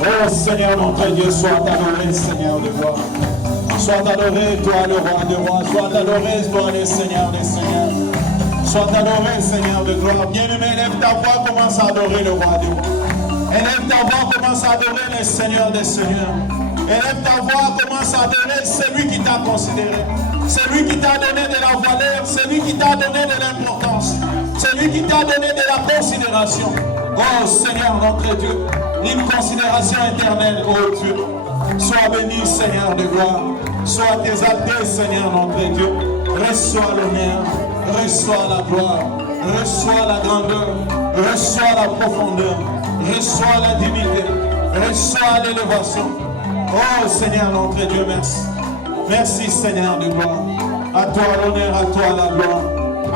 Oh Seigneur, notre Dieu, sois adoré, Seigneur de gloire. Sois adoré, toi le roi de rois. Sois adoré, toi le Seigneur des seigneurs. Sois adoré, Seigneur de gloire. Bien-aimé, élève ta voix, commence à adorer le roi des rois. Élève ta voix, commence à adorer le Seigneur des seigneurs. Élève ta voix, commence à adorer celui qui t'a considéré. Celui qui t'a donné de la valeur, celui qui t'a donné de l'importance, celui qui t'a donné de la considération. Oh Seigneur notre Dieu, une considération éternelle, oh Dieu. Sois béni Seigneur de gloire, sois exalté Seigneur notre Dieu. Reçois l'honneur, reçois la gloire, reçois la grandeur, reçois la profondeur, reçois la dignité, reçois l'élévation. Oh Seigneur notre Dieu, merci. Merci Seigneur de gloire. À toi l'honneur, à toi la gloire,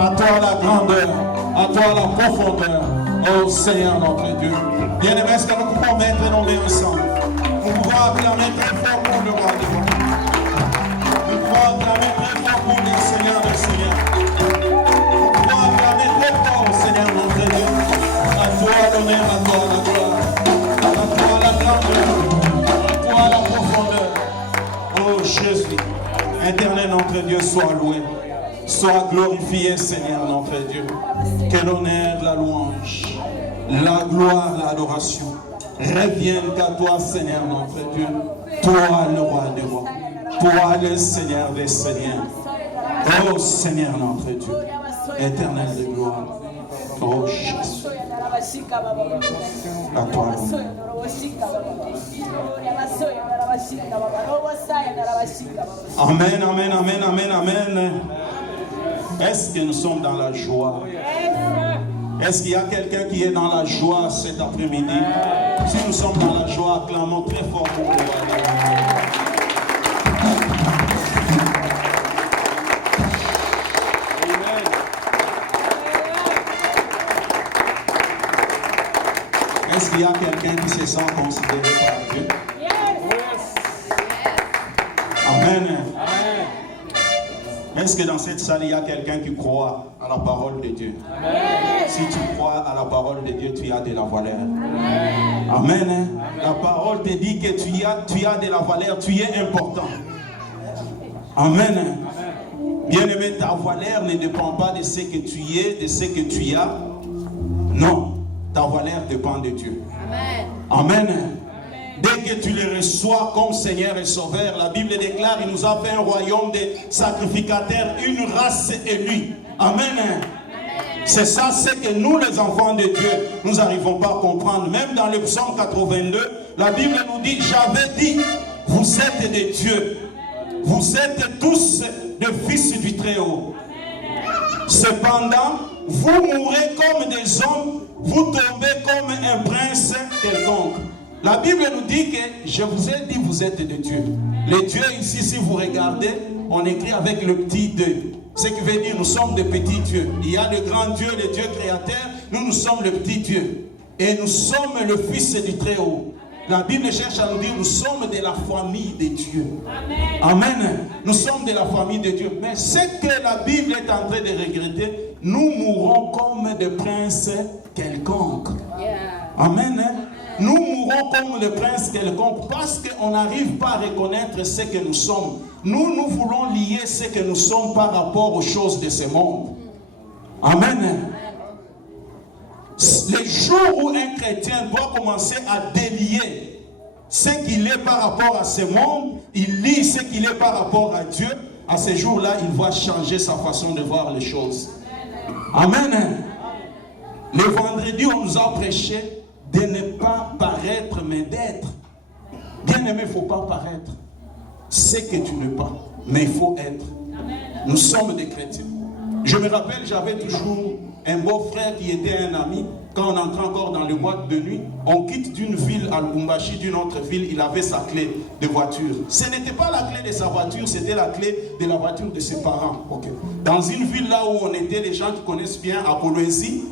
à toi la grandeur, à toi la profondeur. Oh Seigneur notre Dieu. Bien-aimés, est-ce que nous pouvons mettre nos mains ensemble? Nous pouvons acclamer très fort pour le roi des rois. Nous pouvons acclamer très fort pour le Seigneur des seigneurs. Nous pouvons acclamer très fort au Seigneur notre Dieu. À toi l'honneur, à toi la gloire, à toi la grandeur, à toi la profondeur. Oh Jésus, éternel notre Dieu, sois loué, sois glorifié Seigneur notre Dieu. Que l'honneur, la louange, la gloire, l'adoration reviennent à toi Seigneur notre Dieu. Toi le roi des rois, toi le Seigneur des seigneurs. Oh Seigneur notre Dieu, éternel de gloire. Oh Jésus, à toi l'honneur. Amen, amen, amen, amen, amen. Est-ce que nous sommes dans la joie? Est-ce qu'il y a quelqu'un qui est dans la joie cet après-midi? Si nous sommes dans la joie, acclamons très fort pour le roi. Est-ce qu'il y a quelqu'un qui se sent considéré par Dieu? Amen. Est-ce que dans cette salle, il y a quelqu'un qui croit à la parole de Dieu? Amen. Si tu crois à la parole de Dieu, tu as de la valeur. Amen. Amen. La parole te dit que tu as de la valeur, tu es important. Amen. Bien-aimé, ta valeur ne dépend pas de ce que tu es, de ce que tu as. Non, ta valeur dépend de Dieu. Amen. Amen. Dès que tu le reçois comme Seigneur et Sauveur, la Bible déclare qu'il nous a fait un royaume de sacrificateurs, une race élue. Amen. C'est ça, c'est que nous les enfants de Dieu, nous n'arrivons pas à comprendre. Même dans le psaume 82, la Bible nous dit, j'avais dit, vous êtes des dieux. Vous êtes tous des fils du Très-Haut. Cependant, vous mourrez comme des hommes, vous tombez comme un prince quelconque. La Bible nous dit que je vous ai dit vous êtes des dieux. Les dieux ici, si vous regardez, on écrit avec le petit 2. Ce qui veut dire nous sommes des petits dieux. Il y a le grand Dieu, le Dieu créateur. Nous sommes le petit Dieu. Et nous sommes le Fils du Très-Haut. La Bible cherche à nous dire nous sommes de la famille de Dieu. Amen. Amen. Nous sommes de la famille de Dieu. Mais ce que la Bible est en train de regretter, nous mourrons comme des princes quelconques. Amen. Nous mourrons comme le prince quelconque parce qu'on n'arrive pas à reconnaître ce que nous sommes. Nous voulons lier ce que nous sommes par rapport aux choses de ce monde. Amen. Le jour où un chrétien doit commencer à délier ce qu'il est par rapport à ce monde, il lit ce qu'il est par rapport à Dieu, à ce jour-là, il va changer sa façon de voir les choses. Amen. Le vendredi, on nous a prêché de ne pas paraître, mais d'être. Bien-aimé, il ne faut pas paraître ce que tu n'es pas, mais il faut être. Nous sommes des chrétiens. Je me rappelle, j'avais toujours un beau-frère qui était un ami. Quand on entrait encore dans les boîtes de nuit, on quitte d'une ville à Lubumbashi, d'une autre ville, il avait sa clé de voiture. Ce n'était pas la clé de sa voiture, c'était la clé de la voiture de ses parents. Okay. Dans une ville là où on était, les gens qui connaissent bien, à Kolwezi,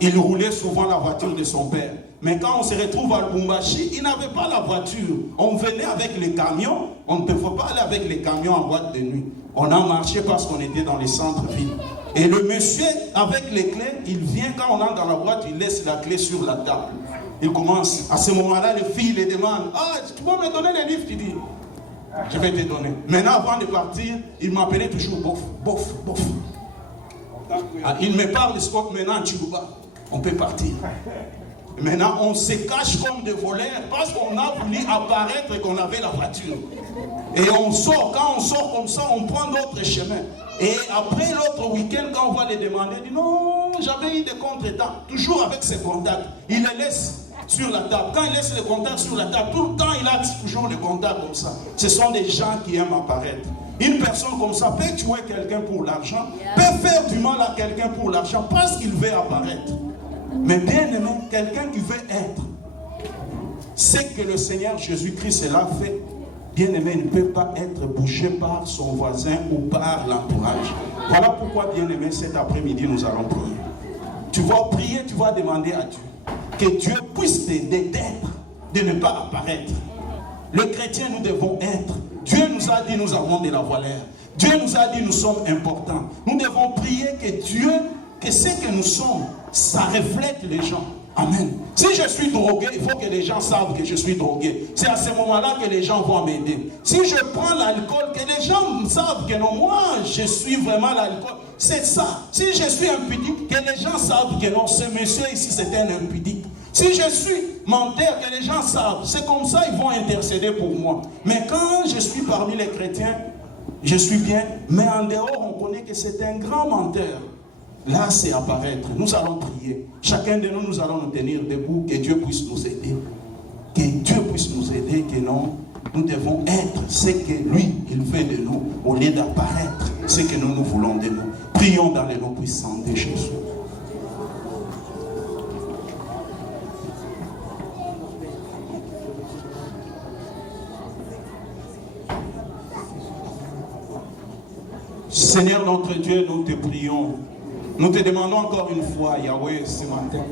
il roulait souvent la voiture de son père. Mais quand on se retrouve à Lubumbashi, il n'avait pas la voiture. On venait avec les camions. On ne pouvait pas aller avec les camions en boîte de nuit. On a marché parce qu'on était dans les centres-villes. Et le monsieur, avec les clés, il vient, quand on entre dans la boîte, il laisse la clé sur la table. Il commence. À ce moment-là, les filles les demandent. Ah, tu peux me donner les livres? Tu dis, je vais te donner. Maintenant, avant de partir, il m'appelait toujours bof, bof, bof. Ah, il me parle de Scott maintenant, Tchouba. On peut partir. Maintenant, on se cache comme des voleurs parce qu'on a voulu apparaître qu'on avait la voiture. Et on sort. Quand on sort comme ça, on prend d'autres chemins. Et après l'autre week-end, quand on va les demander, il dit non, j'avais eu des contretemps. Toujours avec ses contacts. Il les laisse sur la table. Quand il laisse les contacts sur la table, tout le temps, il a toujours les contacts comme ça. Ce sont des gens qui aiment apparaître. Une personne comme ça peut tuer quelqu'un pour l'argent, peut faire du mal à quelqu'un pour l'argent parce qu'il veut apparaître. Mais bien aimé, quelqu'un qui veut être, c'est que le Seigneur Jésus-Christ l'a fait. Bien aimé, il ne peut pas être bougé par son voisin ou par l'entourage. Voilà pourquoi, bien aimé, cet après-midi, nous allons prier. Tu vas prier, tu vas demander à Dieu que Dieu puisse t'aider d'être, de ne pas apparaître. Le chrétien, nous devons être. Dieu nous a dit, nous avons de la valeur. Dieu nous a dit, nous sommes importants. Nous devons prier que Dieu, que ce que nous sommes, ça reflète les gens. Amen. Si je suis drogué, il faut que les gens savent que je suis drogué. C'est à ce moment-là que les gens vont m'aider. Si je prends l'alcool, que les gens savent que non, moi, je suis vraiment l'alcool. C'est ça. Si je suis impudique, que les gens savent que non, ce monsieur ici, c'est un impudique. Si je suis menteur, que les gens savent. C'est comme ça ils vont intercéder pour moi. Mais quand je suis parmi les chrétiens, je suis bien. Mais en dehors, on connaît que c'est un grand menteur. Là, c'est apparaître. Nous allons prier. Chacun de nous, nous allons nous tenir debout. Que Dieu puisse nous aider. Que Dieu puisse nous aider. Que non, nous devons être ce que lui, il veut de nous. Au lieu d'apparaître ce que nous voulons de nous. Prions dans les noms puissants de Jésus. Seigneur notre Dieu, nous te prions. Nous te demandons encore une fois, Yahweh, ce matin,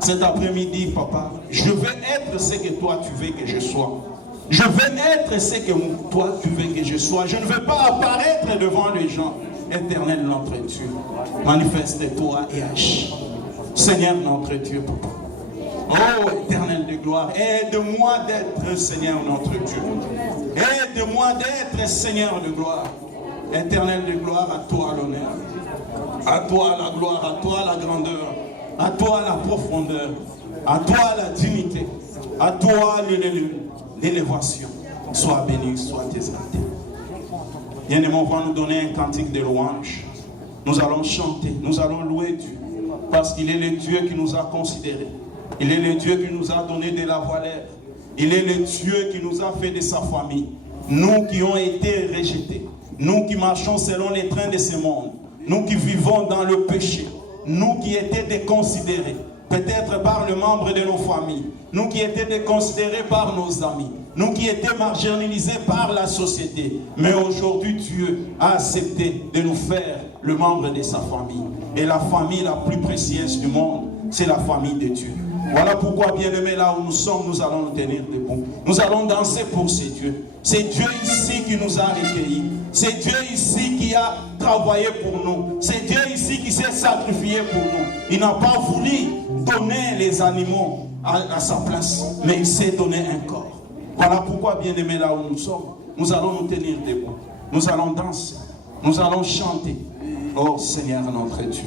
cet après-midi, Papa, je veux être ce que toi tu veux que je sois. Je veux être ce que toi tu veux que je sois. Je ne veux pas apparaître devant les gens. Éternel notre Dieu, manifeste-toi et agis. Seigneur notre Dieu, Papa. Oh, éternel de gloire, aide-moi d'être Seigneur notre Dieu. Aide-moi d'être Seigneur de gloire. Éternel de gloire, à toi l'honneur. À toi la gloire, à toi la grandeur, à toi la profondeur, à toi la dignité, à toi l'élévation. Sois béni, sois exalté. Bien-aimés, on va nous donner un cantique de louange. Nous allons chanter, nous allons louer Dieu. Parce qu'il est le Dieu qui nous a considérés. Il est le Dieu qui nous a donné de la valeur. Il est le Dieu qui nous a fait de sa famille. Nous qui avons été rejetés. Nous qui marchons selon les trains de ce monde. Nous qui vivons dans le péché, nous qui étions déconsidérés, peut-être par le membre de nos familles, nous qui étions déconsidérés par nos amis, nous qui étions marginalisés par la société. Mais aujourd'hui, Dieu a accepté de nous faire le membre de sa famille. Et la famille la plus précieuse du monde, c'est la famille de Dieu. Voilà pourquoi, bien-aimés, là où nous sommes, nous allons nous tenir debout. Nous allons danser pour ces dieux. C'est Dieu ici qui nous a recueillis. C'est Dieu ici qui a travaillé pour nous. C'est Dieu ici qui s'est sacrifié pour nous. Il n'a pas voulu donner les animaux à sa place, mais il s'est donné un corps. Voilà pourquoi, bien-aimés, là où nous sommes, nous allons nous tenir debout. Nous allons danser. Nous allons chanter. Oh Seigneur notre Dieu.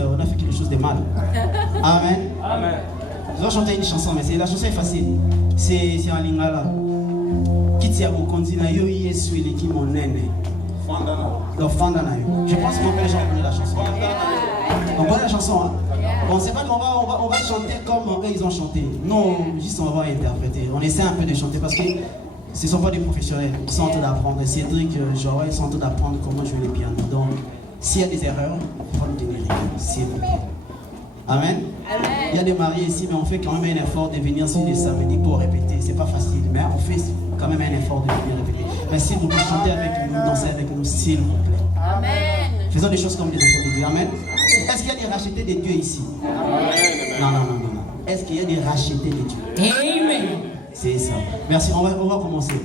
On a fait quelque chose de mal. Amen. Amen. Je dois chanter une chanson, mais la chanson est facile. C'est en lingala. Kitia Mokondi na yo Yesu eleki monene. Fandana. Je pense qu'on peut chanter la chanson. On connaît la chanson, hein? Bon, c'est pas qu'on va chanter comme eux ils ont chanté. Non, juste on va interpréter. On essaie un peu de chanter parce que ce ne sont pas des professionnels. Ils sont en train d'apprendre. Cédric, Joël, ils sont en train d'apprendre comment jouer le piano. Donc, s'il y a des erreurs, il faut nous tenir rigueur, s'il vous plaît. Amen. Amen. Il y a des mariés ici, mais on fait quand même un effort de venir sur les samedis pour répéter. C'est pas facile, mais on fait quand même un effort de venir répéter. Mais s'il vous plaît, chantez avec nous, dansez avec nous, s'il vous plaît. Amen. Faisons des choses comme des enfants de Dieu. Amen. Est-ce qu'il y a des rachetés de Dieu ici? Non. Est-ce qu'il y a des rachetés de Dieu? Amen. C'est ça. Merci, on va commencer.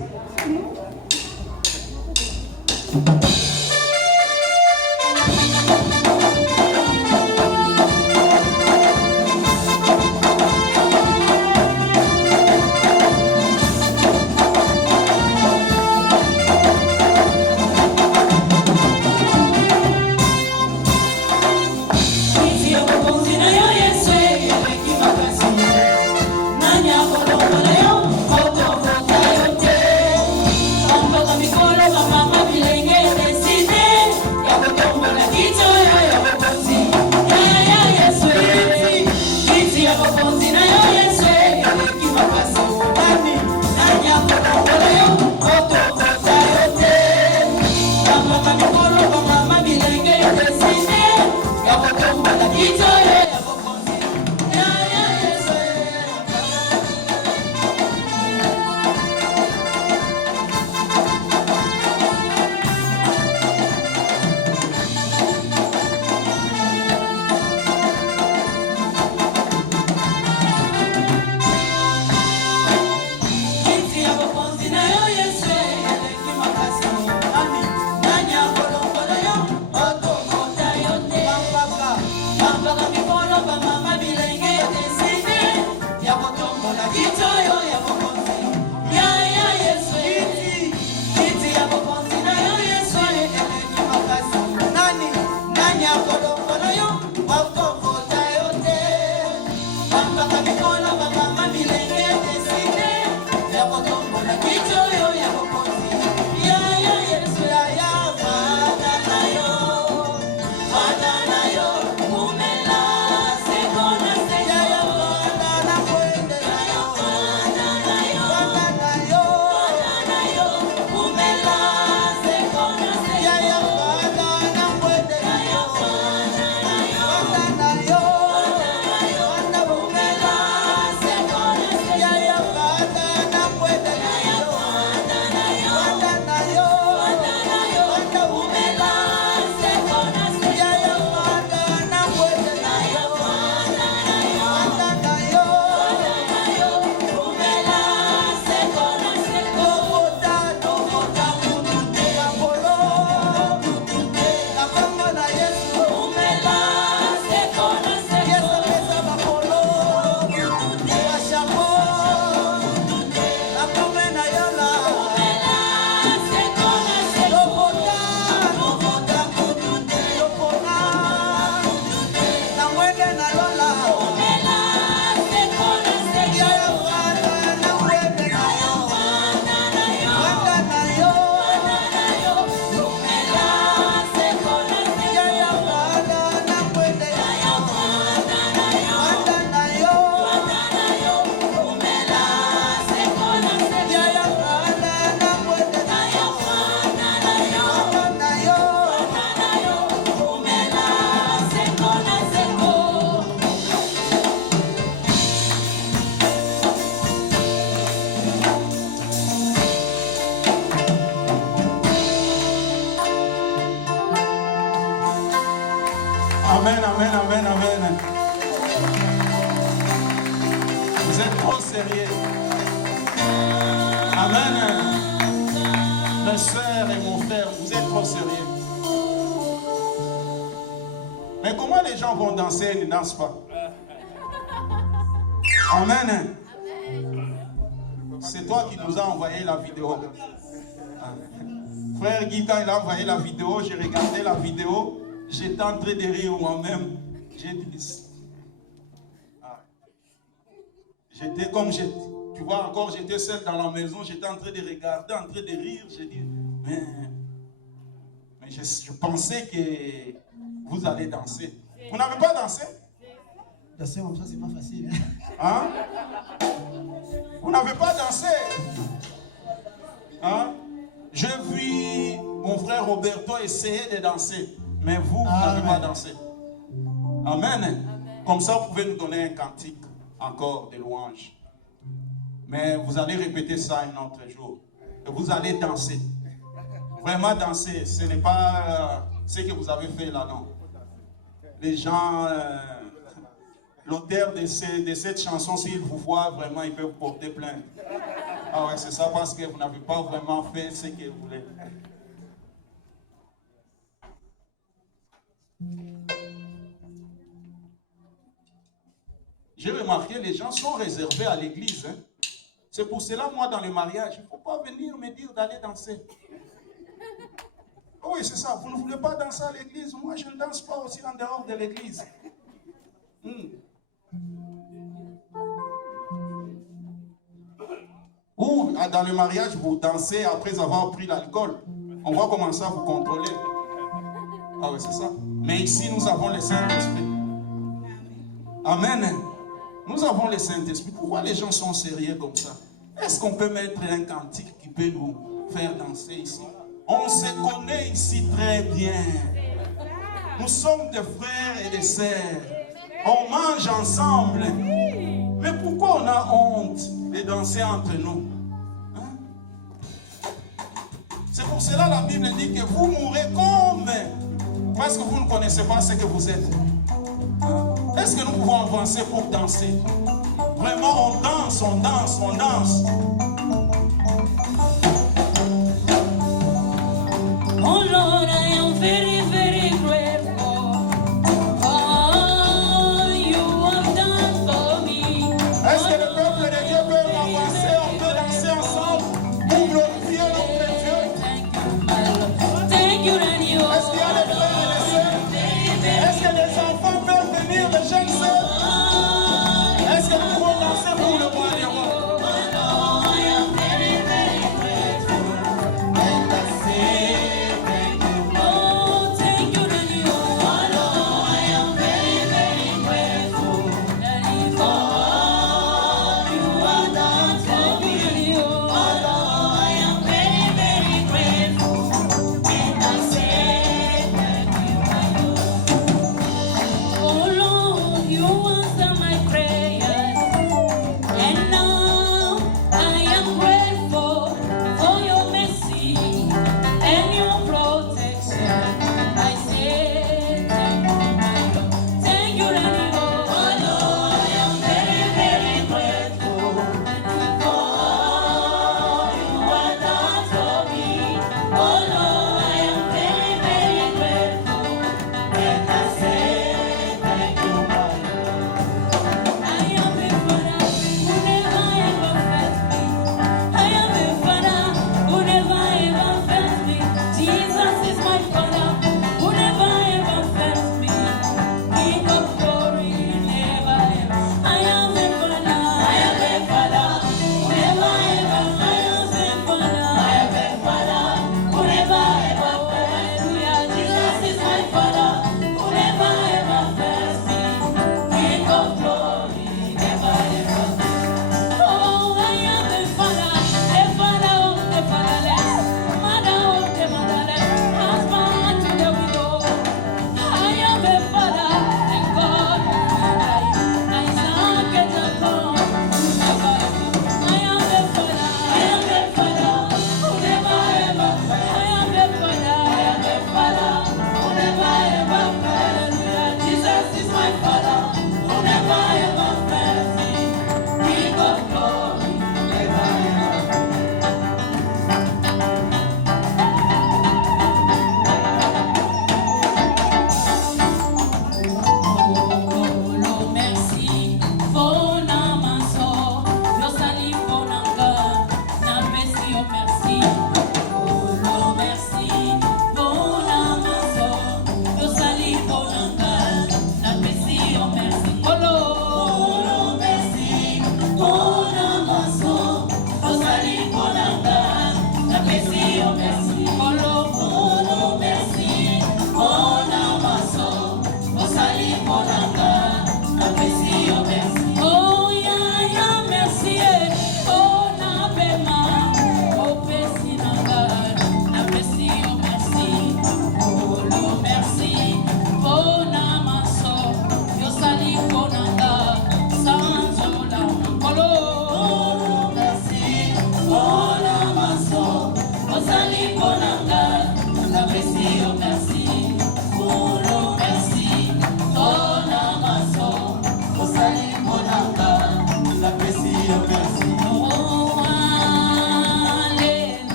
Amen. Vous êtes trop sérieux. Amen. Mes soeurs et mon frère, vous êtes trop sérieux. Mais comment les gens vont danser et ne dansent pas? Amen. C'est toi qui nous as envoyé la vidéo. Frère Guy, quand il a envoyé la vidéo, j'ai regardé la vidéo, j'étais en train de rire moi-même. J'ai dit, j'étais comme tu vois encore, j'étais seul dans la maison, j'étais en train de regarder, en train de rire. J'ai dit, mais je pensais que vous allez danser. Vous n'avez pas dansé? Danser comme ça, c'est pas facile. Hein? Vous n'avez pas dansé? Hein? J'ai vu mon frère Roberto essayer de danser, mais vous n'avez pas dansé. Amen. Comme ça, vous pouvez nous donner un cantique encore de louange. Mais vous allez répéter ça un autre jour. Et vous allez danser. Vraiment danser. Ce n'est pas ce que vous avez fait là, non. les gens, l'auteur de cette chanson, s'il vous voit, vraiment, ils peuvent porter plainte. Ah ouais, c'est ça, parce que vous n'avez pas vraiment fait ce que vous voulez. J'ai remarqué, les gens sont réservés à l'église. Hein. C'est pour cela, moi, dans le mariage, il ne faut pas venir me dire d'aller danser. Oui, c'est ça. Vous ne voulez pas danser à l'église. Moi, je ne danse pas aussi en dehors de l'église. Ou dans le mariage, vous dansez après avoir pris l'alcool. On va commencer à vous contrôler. Ah oui, c'est ça. Mais ici, nous avons le Saint-Esprit. Amen. Nous avons le Saint-Esprit. Pourquoi les gens sont sérieux comme ça? Est-ce qu'on peut mettre un cantique qui peut nous faire danser ici? On se connaît ici très bien. Nous sommes des frères et des sœurs. On mange ensemble. Mais pourquoi on a honte de danser entre nous? Hein? C'est pour cela que la Bible dit que vous mourrez comme parce que vous ne connaissez pas ce que vous êtes. Est-ce que nous pouvons avancer pour danser? Vraiment, on danse, on danse, on danse. Oh Lord, I am very, very grateful for you have done for me. Est-ce que le peuple de Dieu peut avancer? On peut danser ensemble pour glorifier notre Dieu. Thank you, Daniel. Est-ce qu'il y a des frères et des sœurs? Est-ce que les enfants peuvent venir, les jeunes sœurs? Est-ce que nous pouvons danser pour le roi des rois? Oh,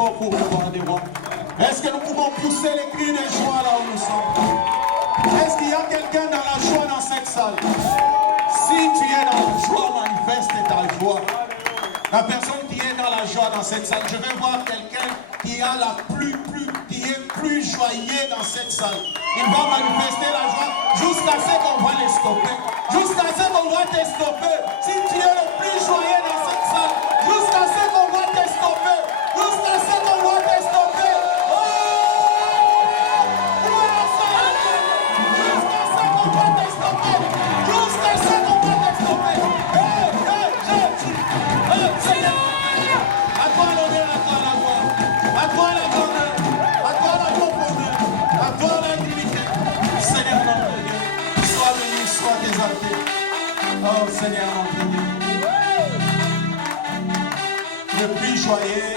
fort pour le roi des rois? Est-ce que nous pouvons pousser les cris de joie là où nous sommes? Est-ce qu'il y a quelqu'un dans la joie dans cette salle? Si tu es dans la joie, manifeste ta joie. La personne qui est dans la joie dans cette salle, je vais voir quelqu'un qui a qui est plus joyeux dans cette salle. Il va manifester la joie jusqu'à ce qu'on va les stopper. Jusqu'à ce qu'on va te stopper. Si tu es le plus joyeux dans cette salle, jusqu'à ce qu'on va te stopper. Jusqu'à ce qu'on va te stopper. Oh! Jusqu'à ce qu'on va te stopper. Jusqu'à ce qu'on va te stopper. Seigneur! À toi l'honneur, à toi la gloire. À toi la grandeur. À toi la profondeur. À toi la dignité. Seigneur notre Dieu, sois béni, sois exalté. Oh Seigneur notre Dieu. Le plus joyeux,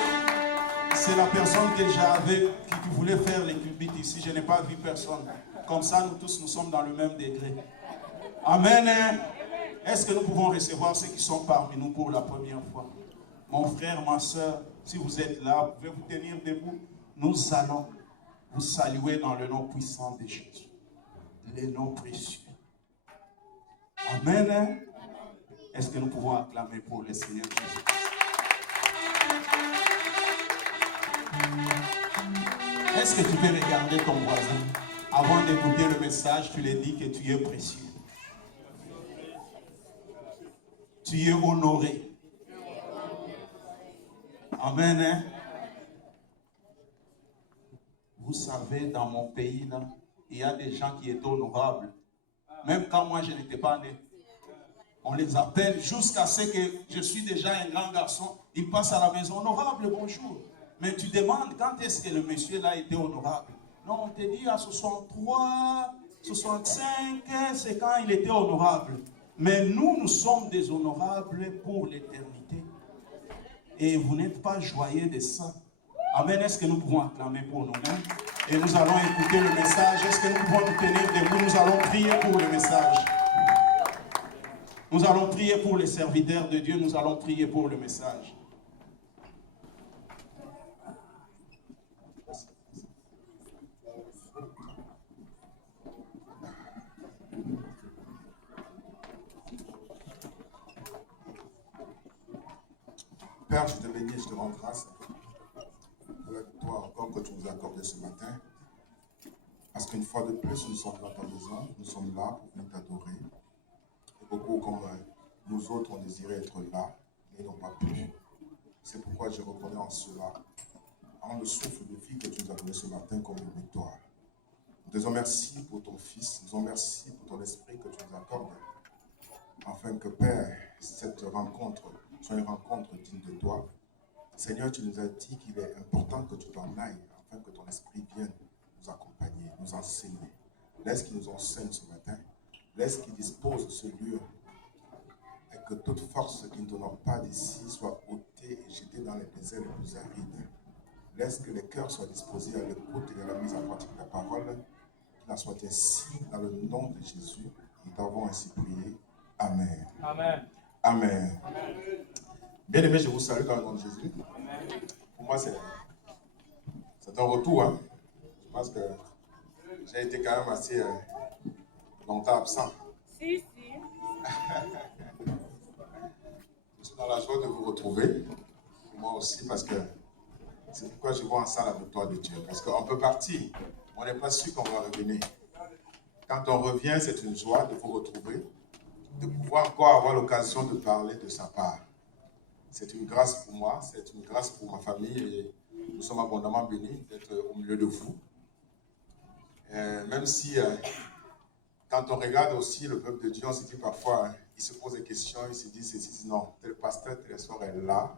c'est la personne que j'avais, qui voulait faire les culbites ici. Je n'ai pas vu personne. Comme ça, nous tous, nous sommes dans le même degré. Amen. Est-ce que nous pouvons recevoir ceux qui sont parmi nous pour la première fois? Mon frère, ma soeur, si vous êtes là, vous pouvez vous tenir debout. Nous allons vous saluer dans le nom puissant de Jésus. Le nom précieux. Amen. Est-ce que nous pouvons acclamer pour le Seigneur Jésus? Est-ce que tu peux regarder ton voisin? Avant d'écouter le message, tu lui dis que tu es précieux. Tu es honoré. Amen. Vous savez, dans mon pays, là, il y a des gens qui étaient honorables. Même quand moi, je n'étais pas né. On les appelle jusqu'à ce que je suis déjà un grand garçon. Ils passent à la maison. Honorable, bonjour. Mais tu demandes quand est-ce que le monsieur là était honorable. Non, on te dit à 63, 65, c'est quand il était honorable. Mais nous, nous sommes déshonorables pour l'éternité. Et vous n'êtes pas joyeux de ça. Amen. Est-ce que nous pouvons acclamer pour nous-mêmes? Et nous allons écouter le message. Est-ce que nous pouvons nous tenir debout? Nous allons prier pour le message. Nous allons prier pour les serviteurs de Dieu. Nous allons prier pour le message. Père, je te bénis, je te rends grâce pour la victoire encore que tu nous as accordée ce matin. Parce qu'une fois de plus, nous sommes dans ta maison, nous sommes là pour venir t'adorer. Et beaucoup comme nous autres, on désirait être là, mais n'ont pas pu. C'est pourquoi je reconnais en cela, en le souffle de vie que tu nous as donné ce matin comme une victoire. Nous te disons merci pour ton Fils, nous te disons merci pour ton esprit que tu nous accordes, afin que, Père, cette rencontre soit une rencontre digne de toi. Seigneur, tu nous as dit qu'il est important que tu t'en ailles, afin que ton esprit vienne nous accompagner, nous enseigner. Laisse qu'il nous enseigne ce matin, laisse qu'il dispose de ce lieu, et que toute force qui ne t'honore pas d'ici soit ôtée et jetée dans les déserts les plus arides. Laisse que les cœurs soient disposés à l'écoute et à la mise en pratique de la parole. Qu'il en soit ainsi dans le nom de Jésus. Nous t'avons ainsi prié. Amen. Amen. Amen. Bien-aimés, je vous salue dans le nom de Jésus. Amen. Pour moi, c'est un retour. Hein. Je pense que j'ai été quand même assez longtemps absent. Si, si. Je suis dans la joie de vous retrouver. Pour moi aussi, parce que c'est pourquoi je vois en ça la victoire de Dieu. Parce qu'on peut partir, on n'est pas sûr qu'on va revenir. Quand on revient, c'est une joie de vous retrouver, de pouvoir encore avoir l'occasion de parler de sa part. C'est une grâce pour moi, c'est une grâce pour ma famille et nous sommes abondamment bénis d'être au milieu de vous. Même si, quand on regarde aussi le peuple de Dieu, on se dit parfois, il se pose des questions, il se dit ceci, non, tel pasteur, tel soir est là,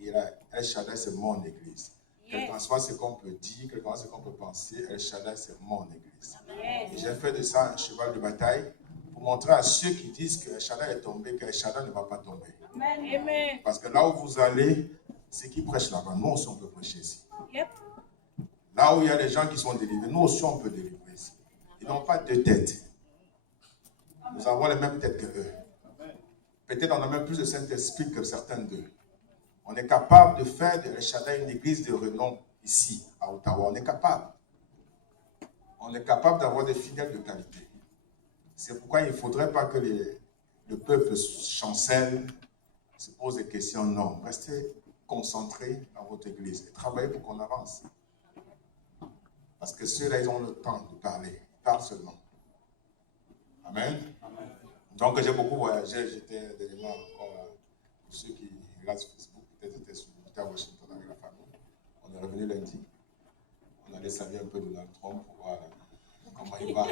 et El Shaddai, c'est mon église. Quel qu'en soit ce qu'on peut dire, quel qu'en soit ce qu'on peut penser, El Shaddai, c'est mon église. Et j'ai fait de ça un cheval de bataille pour montrer à ceux qui disent que El Shaddai est tombé, que El Shaddai ne va pas tomber. Amen. Parce que là où vous allez, c'est qui prêchent là-bas. Nous aussi, on peut prêcher ici. Yep. Là où il y a des gens qui sont délivrés, nous aussi, on peut délivrer ici. Ils n'ont pas deux têtes. Nous avons les mêmes têtes que eux. Peut-être on a même plus de Saint-Esprit que certains d'eux. On est capable de faire de El Shaddai une église de renom ici, à Ottawa. On est capable. On est capable d'avoir des fidèles de qualité. C'est pourquoi il ne faudrait pas que le peuple chancelle, se pose des questions. Non, restez concentrés dans votre église et travaillez pour qu'on avance. Parce que ceux-là, ils ont le temps de parler. Ils parlent seulement. Amen. Amen. Donc, j'ai beaucoup voyagé. J'étais dernièrement encore, pour ceux qui regardent sur Facebook, peut-être j'étais à Washington avec la famille. On est revenu lundi. On allait saluer un peu Donald Trump pour voir comment il va.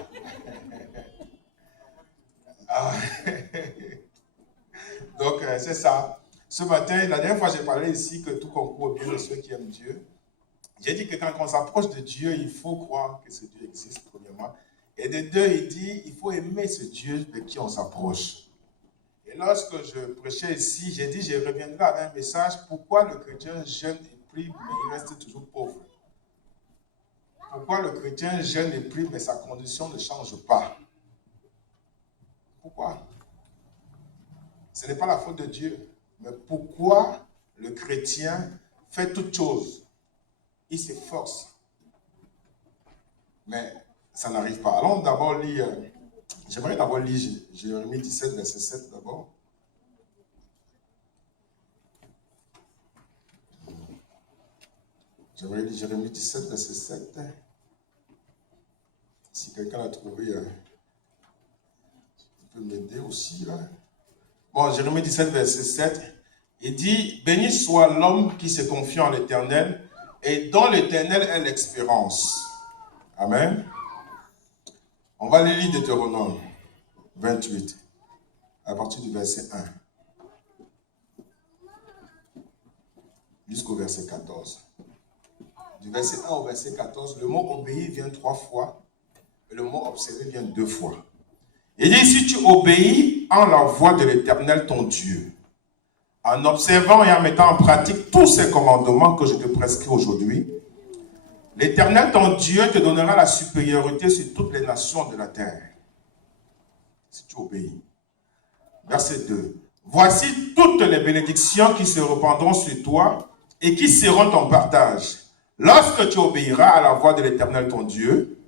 Donc, c'est ça. Ce matin, la dernière fois, j'ai parlé ici que tout concourt au bien de ceux qui aiment Dieu. J'ai dit que quand on s'approche de Dieu, il faut croire que ce Dieu existe, premièrement. Et de deux, il dit, il faut aimer ce Dieu de qui on s'approche. Et lorsque je prêchais ici, j'ai dit, je reviendrai avec un message, pourquoi le chrétien jeûne et prie, mais il reste toujours pauvre. Pourquoi le chrétien jeûne et prie, mais sa condition ne change pas. Pourquoi? Ce n'est pas la faute de Dieu. Mais pourquoi le chrétien fait toutes choses? Il s'efforce. Mais ça n'arrive pas. Allons d'abord lire, j'aimerais d'abord lire Jérémie 17, verset 7 d'abord. J'aimerais lire Jérémie 17, verset 7. Si quelqu'un l'a trouvé, il peut m'aider aussi là. Bon, Jérémie 17, verset 7, il dit, béni soit l'homme qui se confie en l'Éternel et dont l'Éternel est l'expérience. Amen. On va les lire Deutéronome 28, à partir du verset 1, jusqu'au verset 14. Du verset 1 au verset 14, le mot obéir vient 3 fois, et le mot observer vient 2 fois. Il dit, si tu obéis en la voix de l'Éternel ton Dieu, en observant et en mettant en pratique tous ces commandements que je te prescris aujourd'hui, l'Éternel ton Dieu te donnera la supériorité sur toutes les nations de la terre. Si tu obéis. Verset 2. Voici toutes les bénédictions qui se répandront sur toi et qui seront ton partage. Lorsque tu obéiras à la voix de l'Éternel ton Dieu,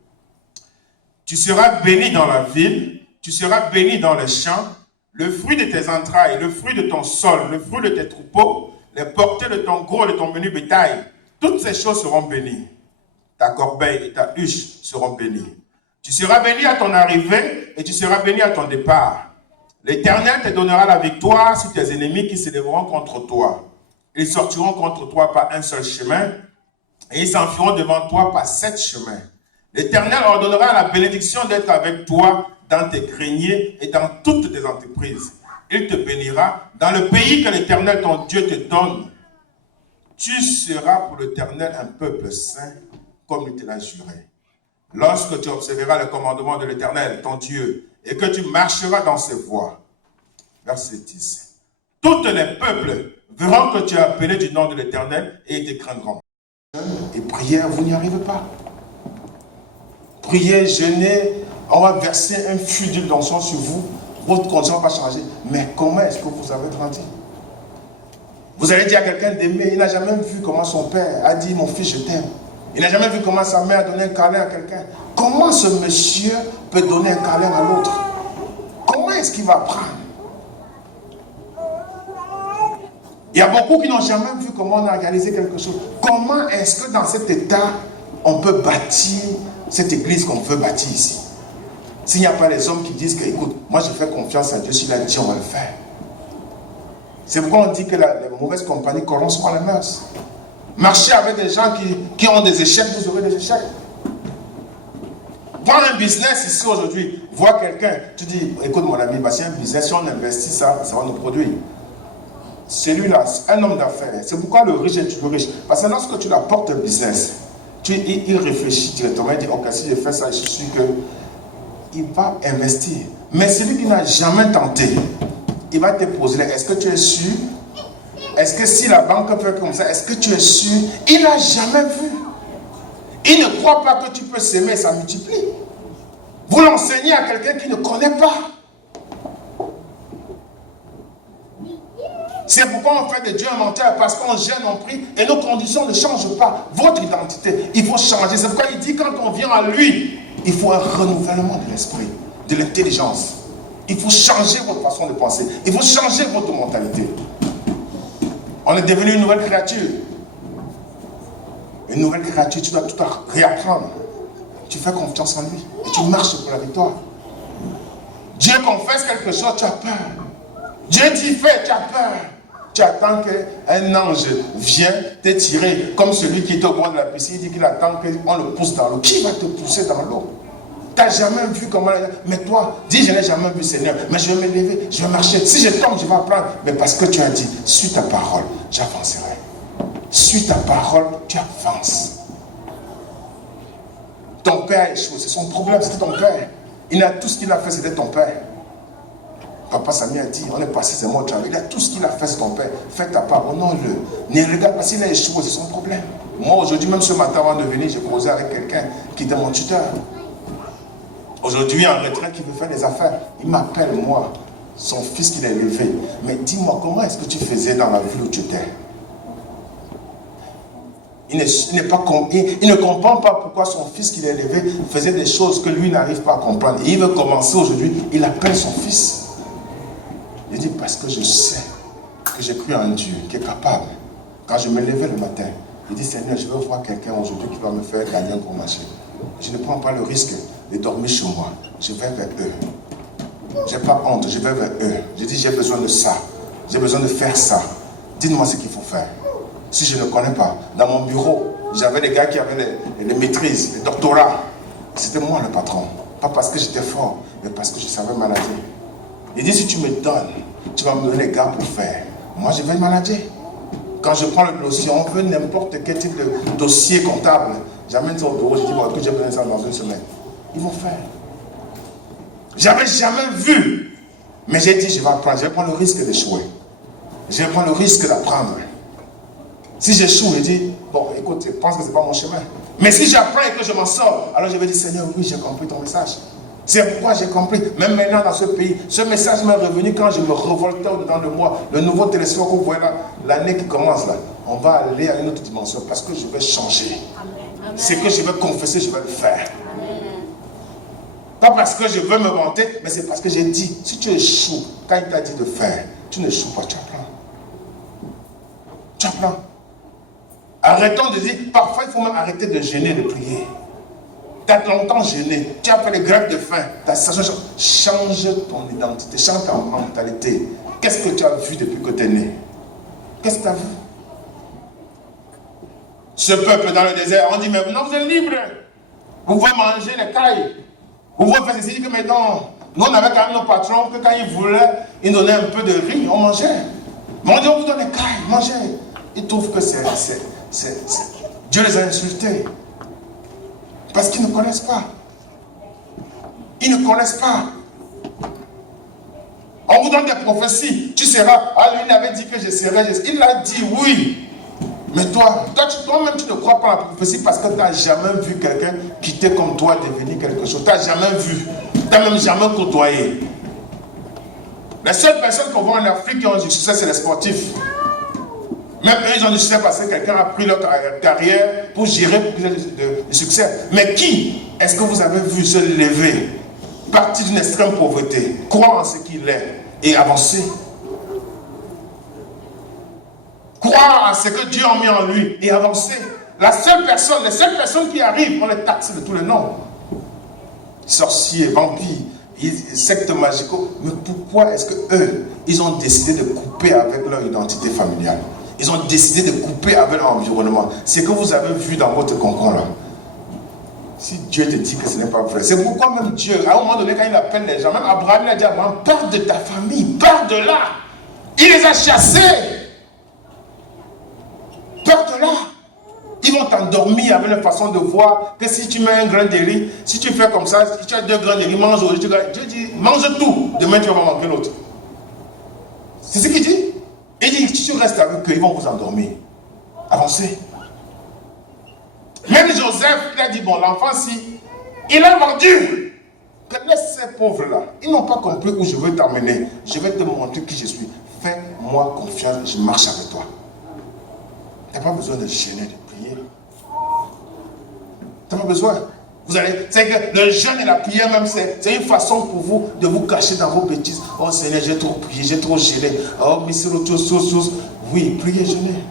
tu seras béni dans la ville, tu seras béni dans les champs, le fruit de tes entrailles, le fruit de ton sol, le fruit de tes troupeaux, les portées de ton gros et de ton menu bétail, toutes ces choses seront bénies. Ta corbeille et ta huche seront bénies. Tu seras béni à ton arrivée et tu seras béni à ton départ. L'Éternel te donnera la victoire sur tes ennemis qui s'élèveront contre toi. Ils sortiront contre toi par un seul chemin et ils s'enfuiront devant toi par 7 chemins. L'Éternel ordonnera la bénédiction d'être avec toi dans tes greniers et dans toutes tes entreprises. Il te bénira dans le pays que l'Éternel ton Dieu te donne. Tu seras pour l'Éternel un peuple saint, comme il te l'a juré. Lorsque tu observeras le commandement de l'Éternel ton Dieu et que tu marcheras dans ses voies. Verset 10. Toutes les peuples verront que tu es appelé du nom de l'Éternel et ils te craindront. Et prière, vous n'y arrivez pas. Priez, jeûnez, on va verser un flux d'huile d'onction sur vous, votre conscience va changer. Mais comment est-ce que vous avez grandi? Vous allez dire à quelqu'un d'aimer, il n'a jamais vu comment son père a dit, mon fils, je t'aime. Il n'a jamais vu comment sa mère a donné un câlin à quelqu'un. Comment ce monsieur peut donner un câlin à l'autre? Comment est-ce qu'il va prendre? Il y a beaucoup qui n'ont jamais vu comment on a réalisé quelque chose. Comment est-ce que dans cet état, on peut bâtir cette église qu'on veut bâtir ici? S'il n'y a pas les hommes qui disent que, écoute, moi je fais confiance à Dieu, s'il a dit, on va le faire. C'est pourquoi on dit que les mauvaises compagnies corrompent les mœurs. Marchez avec des gens qui ont des échecs, vous aurez des échecs. Prends un business ici aujourd'hui, vois quelqu'un, tu dis, écoute mon ami, c'est un business, si on investit ça, ça va nous produire. Celui-là, un homme d'affaires, c'est pourquoi le riche est toujours riche. Parce que lorsque tu l'apportes un business, il réfléchit directement, il dit, ok, si je fais ça, je suis sûr qu'il va investir. Mais celui qui n'a jamais tenté, il va te poser, est-ce que tu es sûr? Est-ce que si la banque fait comme ça, est-ce que tu es sûr? Il n'a jamais vu. Il ne croit pas que tu peux s'aimer, ça multiplie. Vous l'enseignez à quelqu'un qui ne connaît pas. C'est pourquoi on fait de Dieu un menteur, parce qu'on gêne, on prie, et nos conditions ne changent pas. Votre identité, il faut changer. C'est pourquoi il dit, quand on vient à lui, il faut un renouvellement de l'esprit, de l'intelligence. Il faut changer votre façon de penser. Il faut changer votre mentalité. On est devenu une nouvelle créature. Une nouvelle créature, tu dois tout réapprendre. Tu fais confiance en lui et tu marches pour la victoire. Dieu confesse quelque chose, tu as peur. Dieu dit fais, tu as peur. Tu attends qu'un ange vienne te tirer, comme celui qui est au bord de la piscine. Il dit qu'il attend qu'on le pousse dans l'eau. Qui va te pousser dans l'eau? Tu n'as jamais vu comment... Mais toi, dis, je n'ai jamais vu Seigneur, mais je vais me lever, je vais marcher. Si je tombe, je vais apprendre. Mais parce que tu as dit, suis ta parole, j'avancerai. Suis ta parole, tu avances. Ton père a échoué, c'est son problème, c'était ton père. Tout ce qu'il a fait, c'était ton père. Papa Samy a dit, on est passé, c'est moi au travail. Il a tout ce qu'il a fait, c'est ton père. Fais ta part, honore-le. Ne regarde pas s'il a échoué, c'est son problème. Moi, aujourd'hui, même ce matin, avant de venir, j'ai causé avec quelqu'un qui était mon tuteur. Aujourd'hui, en retraite, qui veut faire des affaires, il m'appelle, moi, son fils qu'il a élevé. Mais dis-moi, comment est-ce que tu faisais dans la ville où tu étais? Il ne comprend pas pourquoi son fils qu'il a élevé faisait des choses que lui n'arrive pas à comprendre. Et il veut commencer aujourd'hui, il appelle son fils. Il dit, parce que je sais que j'ai cru en Dieu qui est capable. Quand je me levais le matin, il dit, Seigneur, je veux voir quelqu'un aujourd'hui qui va me faire gagner un gros marché. Je ne prends pas le risque de dormir chez moi. Je vais vers eux. Je n'ai pas honte, je vais vers eux. Je dis, j'ai besoin de ça. J'ai besoin de faire ça. Dites-moi ce qu'il faut faire. Si je ne connais pas, dans mon bureau, j'avais des gars qui avaient les maîtrises, les doctorats. C'était moi le patron. Pas parce que j'étais fort, mais parce que je savais manager. Il dit, si tu me donnes, tu vas me donner les gars pour faire. Moi, je vais manager. Quand je prends le dossier, on veut n'importe quel type de dossier comptable. J'amène ça au bureau, je dis, bon, écoute, j'ai besoin de ça dans une semaine. Ils vont faire. J'avais jamais vu. Mais j'ai dit, je vais apprendre. Je vais prendre le risque d'échouer. Je vais prendre le risque d'apprendre. Si j'échoue, je dis, bon, écoute, je pense que ce n'est pas mon chemin. Mais si j'apprends et que je m'en sors, alors je vais dire, Seigneur, oui, j'ai compris ton message. C'est pourquoi j'ai compris. Même maintenant dans ce pays, ce message m'est revenu quand je me revoltais au-dedans de moi. Le nouveau télescope que vous voyez là, l'année qui commence là, on va aller à une autre dimension parce que je vais changer. Ce que je vais confesser, je vais le faire. Amen. Pas parce que je veux me vanter, mais c'est parce que j'ai dit, si tu échoues, quand il t'a dit de faire, tu n'échoues pas, tu apprends. Tu apprends. Arrêtons de dire, parfois il faut même arrêter de gêner, de prier. Tu as longtemps gêné, tu as fait les grèves de faim, ta situation change ton identité, change ta mentalité. Qu'est-ce que tu as vu depuis que tu es né? Qu'est-ce que tu as vu? Ce peuple dans le désert, on dit, mais non, vous êtes libres. Vous pouvez manger les cailles. Vous pouvez faire ceci, que maintenant, nous on avait quand même nos patrons, que quand ils voulaient, ils donnaient un peu de riz, on mangeait. Mais on dit, on vous donne des cailles, mangez. Ils trouvent que Dieu les a insultés. Parce qu'ils ne connaissent pas. Ils ne connaissent pas. On vous donne des prophéties. Tu seras. Ah, lui, il avait dit que je serai. Il a dit oui. Mais toi-même, tu ne crois pas à la prophétie parce que tu n'as jamais vu quelqu'un quitter comme toi devenir quelque chose. Tu n'as jamais vu. Tu n'as même jamais côtoyé. Les seules personnes qu'on voit en Afrique qui ont du succès, c'est les sportifs. Même eux, ils ont du succès parce que quelqu'un a pris leur carrière pour gérer du succès. Mais qui est-ce que vous avez vu se lever, partir d'une extrême pauvreté, croire en ce qu'il est et avancer? Croire en ce que Dieu a mis en lui et avancer. Les seules personnes qui arrivent, on les taxe de tous les noms. Sorciers, vampires, sectes magicaux. Mais pourquoi est-ce que eux, ils ont décidé de couper avec leur identité familiale? Ils ont décidé de couper avec leur environnement. Ce que vous avez vu dans votre concon là. Si Dieu te dit que ce n'est pas vrai, c'est pourquoi même Dieu, à un moment donné, quand il appelle les gens, même Abraham, il a dit à Abraham, pars de ta famille, pars de là. Il les a chassés. Pars de là. Ils vont t'endormir avec une façon de voir que si tu mets un grain de riz, si tu fais comme ça, si tu as 2 grains de riz, mange aujourd'hui. Dieu dit, mange tout. Demain, tu vas pas manquer l'autre. C'est ce qu'il dit. Il dit, si tu restes avec eux, ils vont vous endormir. Avancez. Même Joseph, il a dit, bon, l'enfant, si il a vendu, que laisse ces pauvres-là. Ils n'ont pas compris où je veux t'emmener. Je vais te montrer qui je suis. Fais-moi fais-moi confiance, je marche avec toi. Tu n'as pas besoin de jeûner, de prier. Tu n'as pas besoin. C'est que le jeûne et la prière même, c'est une façon pour vous de vous cacher dans vos bêtises. Oh Seigneur, j'ai trop prié, j'ai trop gêné. Oh, mais c'est l'autre chose. Oui, priez, jeûnez.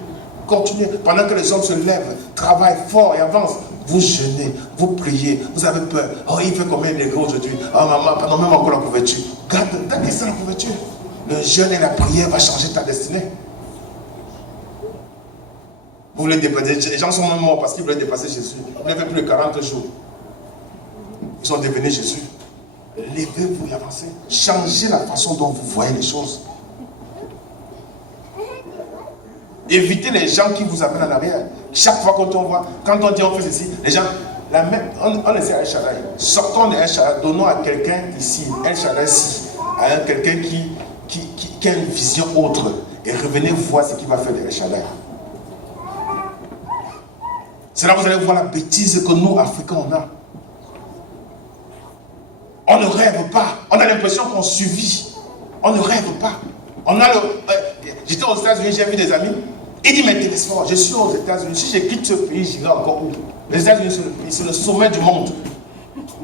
Continuez. Pendant que les hommes se lèvent, travaillent fort et avancent, vous jeûnez, vous priez, vous avez peur. Oh, il fait combien de degrés aujourd'hui? Oh maman, pendant même encore la couverture. Garde ça la couverture. Le jeûne et la prière va changer ta destinée. Vous voulez dépasser, les gens sont même morts parce qu'ils voulaient dépasser Jésus. Vous n'avez plus de 40 jours. Ils sont devenus Jésus. Levez-vous et avancez. Changez la façon dont vous voyez les choses. Évitez les gens qui vous amènent en arrière. Chaque fois quand on voit, quand on dit on fait ceci, les gens, on essaie à El Shaddai. Sortons de El Shaddai, donnons à quelqu'un ici, El Shaddai ici, à quelqu'un qui a une vision autre. Et revenez voir ce qu'il va faire de El Shaddai. C'est là que vous allez voir la bêtise que nous, Africains, on a. On ne rêve pas. On a l'impression qu'on survit. On ne rêve pas. J'étais aux États-Unis, j'ai vu des amis. Il dit, mais Télésphore, je suis aux États-Unis. Si je quitte ce pays, j'irai encore où? Les États-Unis, c'est le sommet du monde.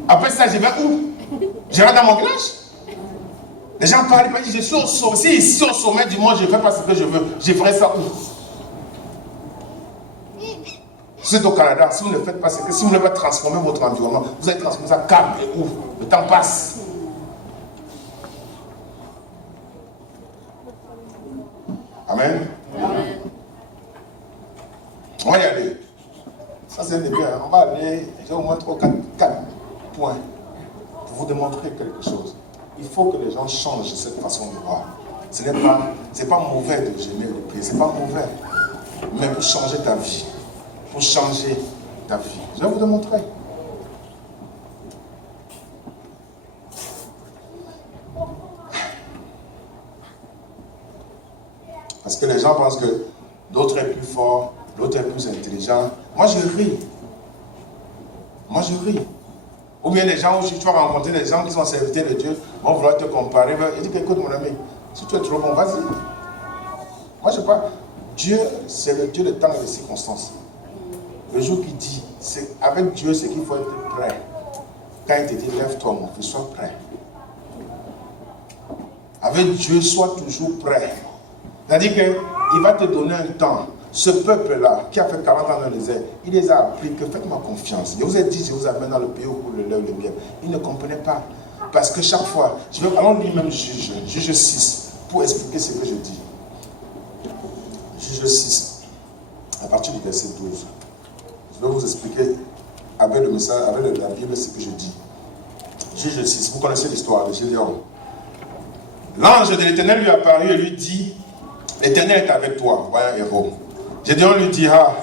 Après ça, je vais où? J'irai dans mon village. Les gens parlent, ils disent, je suis au sommet. Si ici, au sommet du monde, je ne fais pas ce que je veux, je ferai ça où? Si vous êtes au Canada, si vous ne faites pas ce que, si vous ne voulez pas transformer votre environnement, vous allez transformer ça calme et où? Le temps passe. Amen. Amen. On va y aller. Ça c'est un début. On va aller, j'ai au moins 4 points pour vous démontrer quelque chose. Il faut que les gens changent cette façon de voir. Ce n'est pas mauvais de gêner, de prier, ce n'est pas mauvais. Mais pour changer ta vie. Pour changer ta vie. Je vais vous démontrer. Parce que les gens pensent que l'autre est plus fort, l'autre est plus intelligent. Moi, je ris. Ou bien les gens, tu vas rencontrer des gens qui sont serviteurs de Dieu, vont vouloir te comparer. Il dit, écoute mon ami, si tu es trop bon, vas-y. Moi, je sais pas. Dieu, c'est le Dieu de temps et de circonstances. Le jour qui dit, avec Dieu, c'est qu'il faut être prêt. Quand il te dit, lève-toi, mon fils, sois prêt. Avec Dieu, sois toujours prêt. C'est-à-dire qu'il va te donner un temps. Ce peuple-là, qui a fait 40 ans dans le désert, il les a appris que faites-moi confiance. Je vous ai dit, je vous amène dans le pays où le lait ou le miel. Ils ne comprenaient pas. Parce que chaque fois, allons lire même Juge 6, pour expliquer ce que je dis. Juge 6, à partir du verset 12. Je vais vous expliquer avec le message, avec la Bible, ce que je dis. Juge 6, vous connaissez l'histoire de Gédéon. L'ange de l'Éternel lui apparut et lui dit, l'Éternel est avec toi, voyant héros. Gédéon lui dit, ah,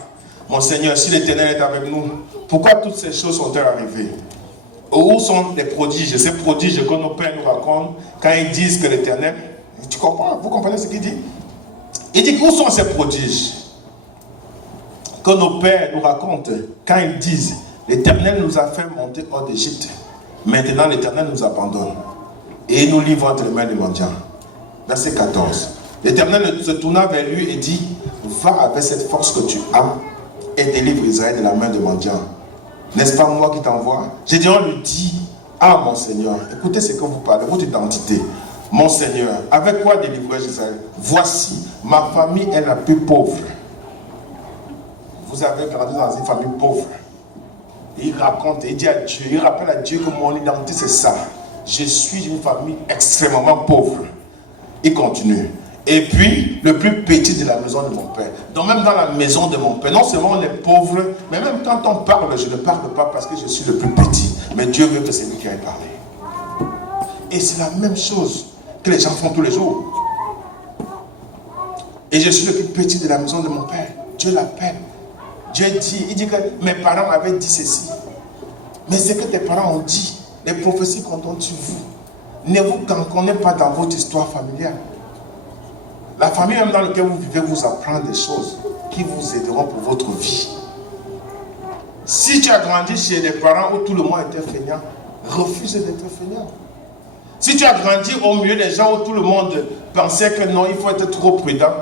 mon Seigneur, si l'Éternel est avec nous, pourquoi toutes ces choses sont-elles arrivées? Où sont les prodiges, ces prodiges que nos pères nous racontent quand ils disent que l'Éternel, tu comprends, vous comprenez ce qu'il dit? Il dit, où sont ces prodiges que nos pères nous racontent quand ils disent, l'Éternel nous a fait monter hors d'Égypte, maintenant l'Éternel nous abandonne et il nous livre entre les mains des mendiants. Verset 14. L'Éternel se tourna vers lui et dit, va avec cette force que tu as et délivre Israël de la main des mendiants. N'est-ce pas moi qui t'envoie? Gédéon lui dit, ah mon Seigneur, écoutez ce que vous parlez, votre identité. Mon Seigneur, avec quoi délivrer Israël? Voici, ma famille est la plus pauvre. Vous avez grandi dans une famille pauvre. Il raconte, il dit à Dieu, il rappelle à Dieu que mon identité c'est ça. Je suis d'une famille extrêmement pauvre. Il continue. Et puis, le plus petit de la maison de mon père. Donc même dans la maison de mon père, non seulement on est pauvre, mais même quand on parle, je ne parle pas parce que je suis le plus petit. Mais Dieu veut que c'est lui qui aille parler. Et c'est la même chose que les gens font tous les jours. Et je suis le plus petit de la maison de mon père. Dieu l'appelle. Dieu dit, il dit que mes parents m'avaient dit ceci. Mais ce que tes parents ont dit, les prophéties qu'on donne sur vous, ne vous canconnez pas dans votre histoire familiale. La famille même dans laquelle vous vivez vous apprend des choses qui vous aideront pour votre vie. Si tu as grandi chez des parents où tout le monde était feignant, refuse d'être feignant. Si tu as grandi au milieu des gens où tout le monde pensait que non, il faut être trop prudent,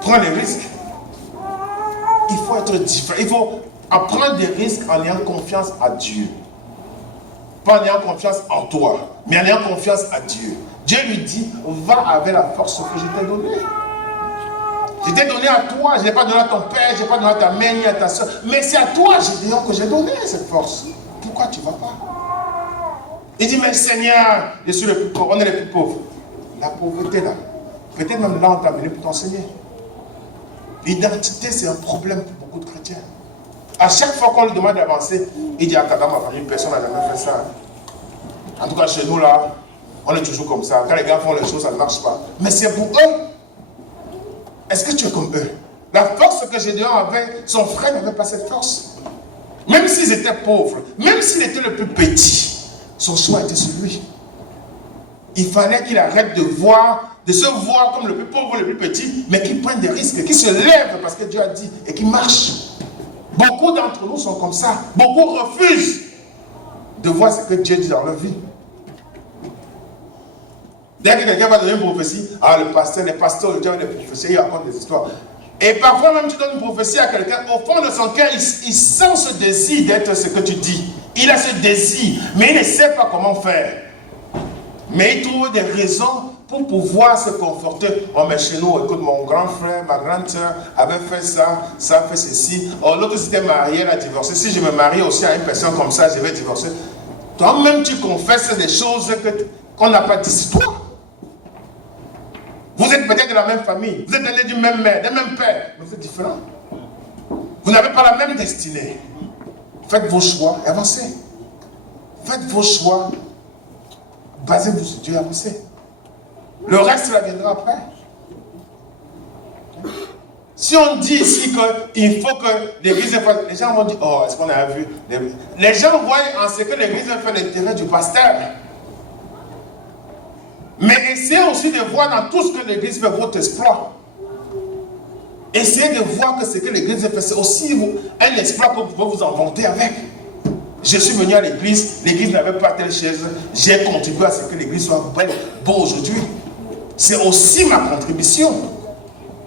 prends les risques. Il faut être différent. Il faut prendre des risques en ayant confiance à Dieu. Pas en ayant confiance en toi, mais en ayant confiance à Dieu. Dieu lui dit, va avec la force que je t'ai donnée. Je t'ai donné à toi, je ne l'ai pas donné à ton père, je n'ai pas donné à ta mère ni à ta soeur. Mais c'est à toi, que j'ai donné cette force. Pourquoi tu ne vas pas? Il dit, mais Seigneur, je suis le plus pauvre, on est les plus pauvres. La pauvreté là, peut-être même là on t'a venu pour t'enseigner. L'identité c'est un problème pour beaucoup de chrétiens. À chaque fois qu'on lui demande d'avancer, il dit, ah, dans ma famille, personne n'a jamais fait ça. En tout cas, chez nous là, on est toujours comme ça. Quand les gars font les choses, ça ne marche pas. Mais c'est pour eux. Est-ce que tu es comme eux? La force que Gédéon avait, son frère n'avait pas cette force. Même s'ils étaient pauvres, même s'il était le plus petit, son choix était sur lui. Il fallait qu'il arrête de se voir comme le plus pauvre, le plus petit, mais qu'il prenne des risques, qu'il se lève parce que Dieu a dit et qu'il marche. Beaucoup d'entre nous sont comme ça. Beaucoup refusent de voir ce que Dieu dit dans leur vie. Dès que quelqu'un va donner une prophétie, le pasteur, les pasteurs, le diable, les prophéties, il raconte des histoires. Et parfois même tu donnes une prophétie à quelqu'un, au fond de son cœur, il sent ce désir d'être ce que tu dis. Il a ce désir, mais il ne sait pas comment faire. Mais il trouve des raisons pour pouvoir se conforter. Oh mais chez nous, écoute, mon grand frère, ma grande soeur avait fait ça, ça a fait ceci. Oh l'autre s'était marié, elle a divorcé. Si je me marie aussi à une personne comme ça, je vais divorcer. Toi-même tu confesses des choses qu'on n'a pas dit sur toi. Vous êtes peut-être de la même famille, vous êtes nés du même mère, du même père, mais vous êtes différents. Vous n'avez pas la même destinée. Faites vos choix et avancez. Faites vos choix, basez-vous sur Dieu et avancez. Le reste, ça viendra après. Si on dit ici qu'il faut que l'église fasse, les gens vont dire, oh, est-ce qu'on a vu? Les gens voient en ce que l'église fait l'intérêt du pasteur. Mais essayez aussi de voir dans tout ce que l'église fait votre exploit. Essayez de voir que ce que l'église fait, c'est aussi un exploit que vous pouvez vous en vanter avec. Je suis venu à l'église n'avait pas telle chaise, j'ai contribué à ce que l'église soit belle, beau aujourd'hui. C'est aussi ma contribution.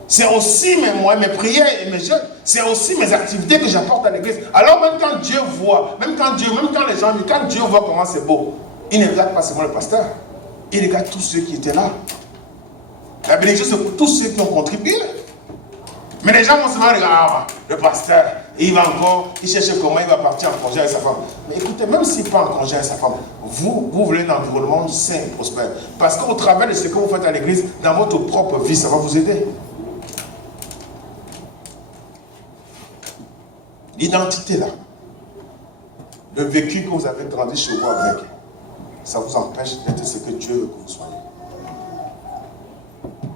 C'est aussi mes prières et mes jeûnes. C'est aussi mes activités que j'apporte à l'église. Alors même quand Dieu voit, même quand les gens, quand Dieu voit comment c'est beau, il ne regarde pas seulement le pasteur. Il regarde tous ceux qui étaient là. La bénédiction, c'est pour tous ceux qui ont contribué. Mais les gens vont se dire, le pasteur, il va encore, il cherche comment il va partir en congé avec sa femme. Mais écoutez, même s'il part en congé avec sa femme, vous voulez un environnement sain et prospère. Parce qu'au travers de ce que vous faites à l'église, dans votre propre vie, ça va vous aider. L'identité là, le vécu que vous avez grandi chez vous avec, ça vous empêche d'être ce que Dieu veut que vous soyez.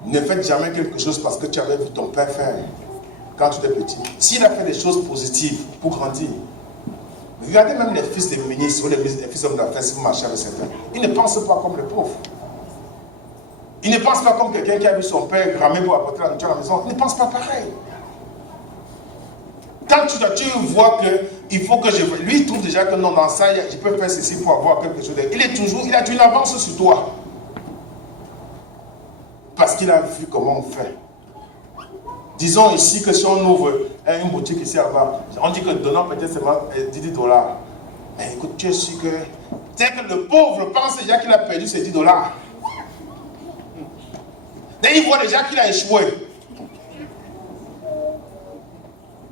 Ne faites jamais quelque chose parce que tu avais vu ton père faire quand tu étais petit. S'il a fait des choses positives pour grandir, regardez même les fils des ministres ou les fils d'hommes d'affaires si vous marchez avec certains. Ils ne pensent pas comme les pauvres. Ils ne pensent pas comme quelqu'un qui a vu son père ramer pour apporter la nourriture à la maison. Ils ne pensent pas pareil. Quand tu vois qu'il faut que lui il trouve déjà que non, dans ça, je peux faire ceci pour avoir quelque chose. Il a une avance sur toi. Parce qu'il a vu comment on fait. Disons ici que si on ouvre une boutique ici là-bas, on dit que donnant peut-être seulement $10. Mais écoute, tu es sûr que... C'est que le pauvre pense déjà qu'il a perdu ses $10. Et il voit déjà qu'il a échoué.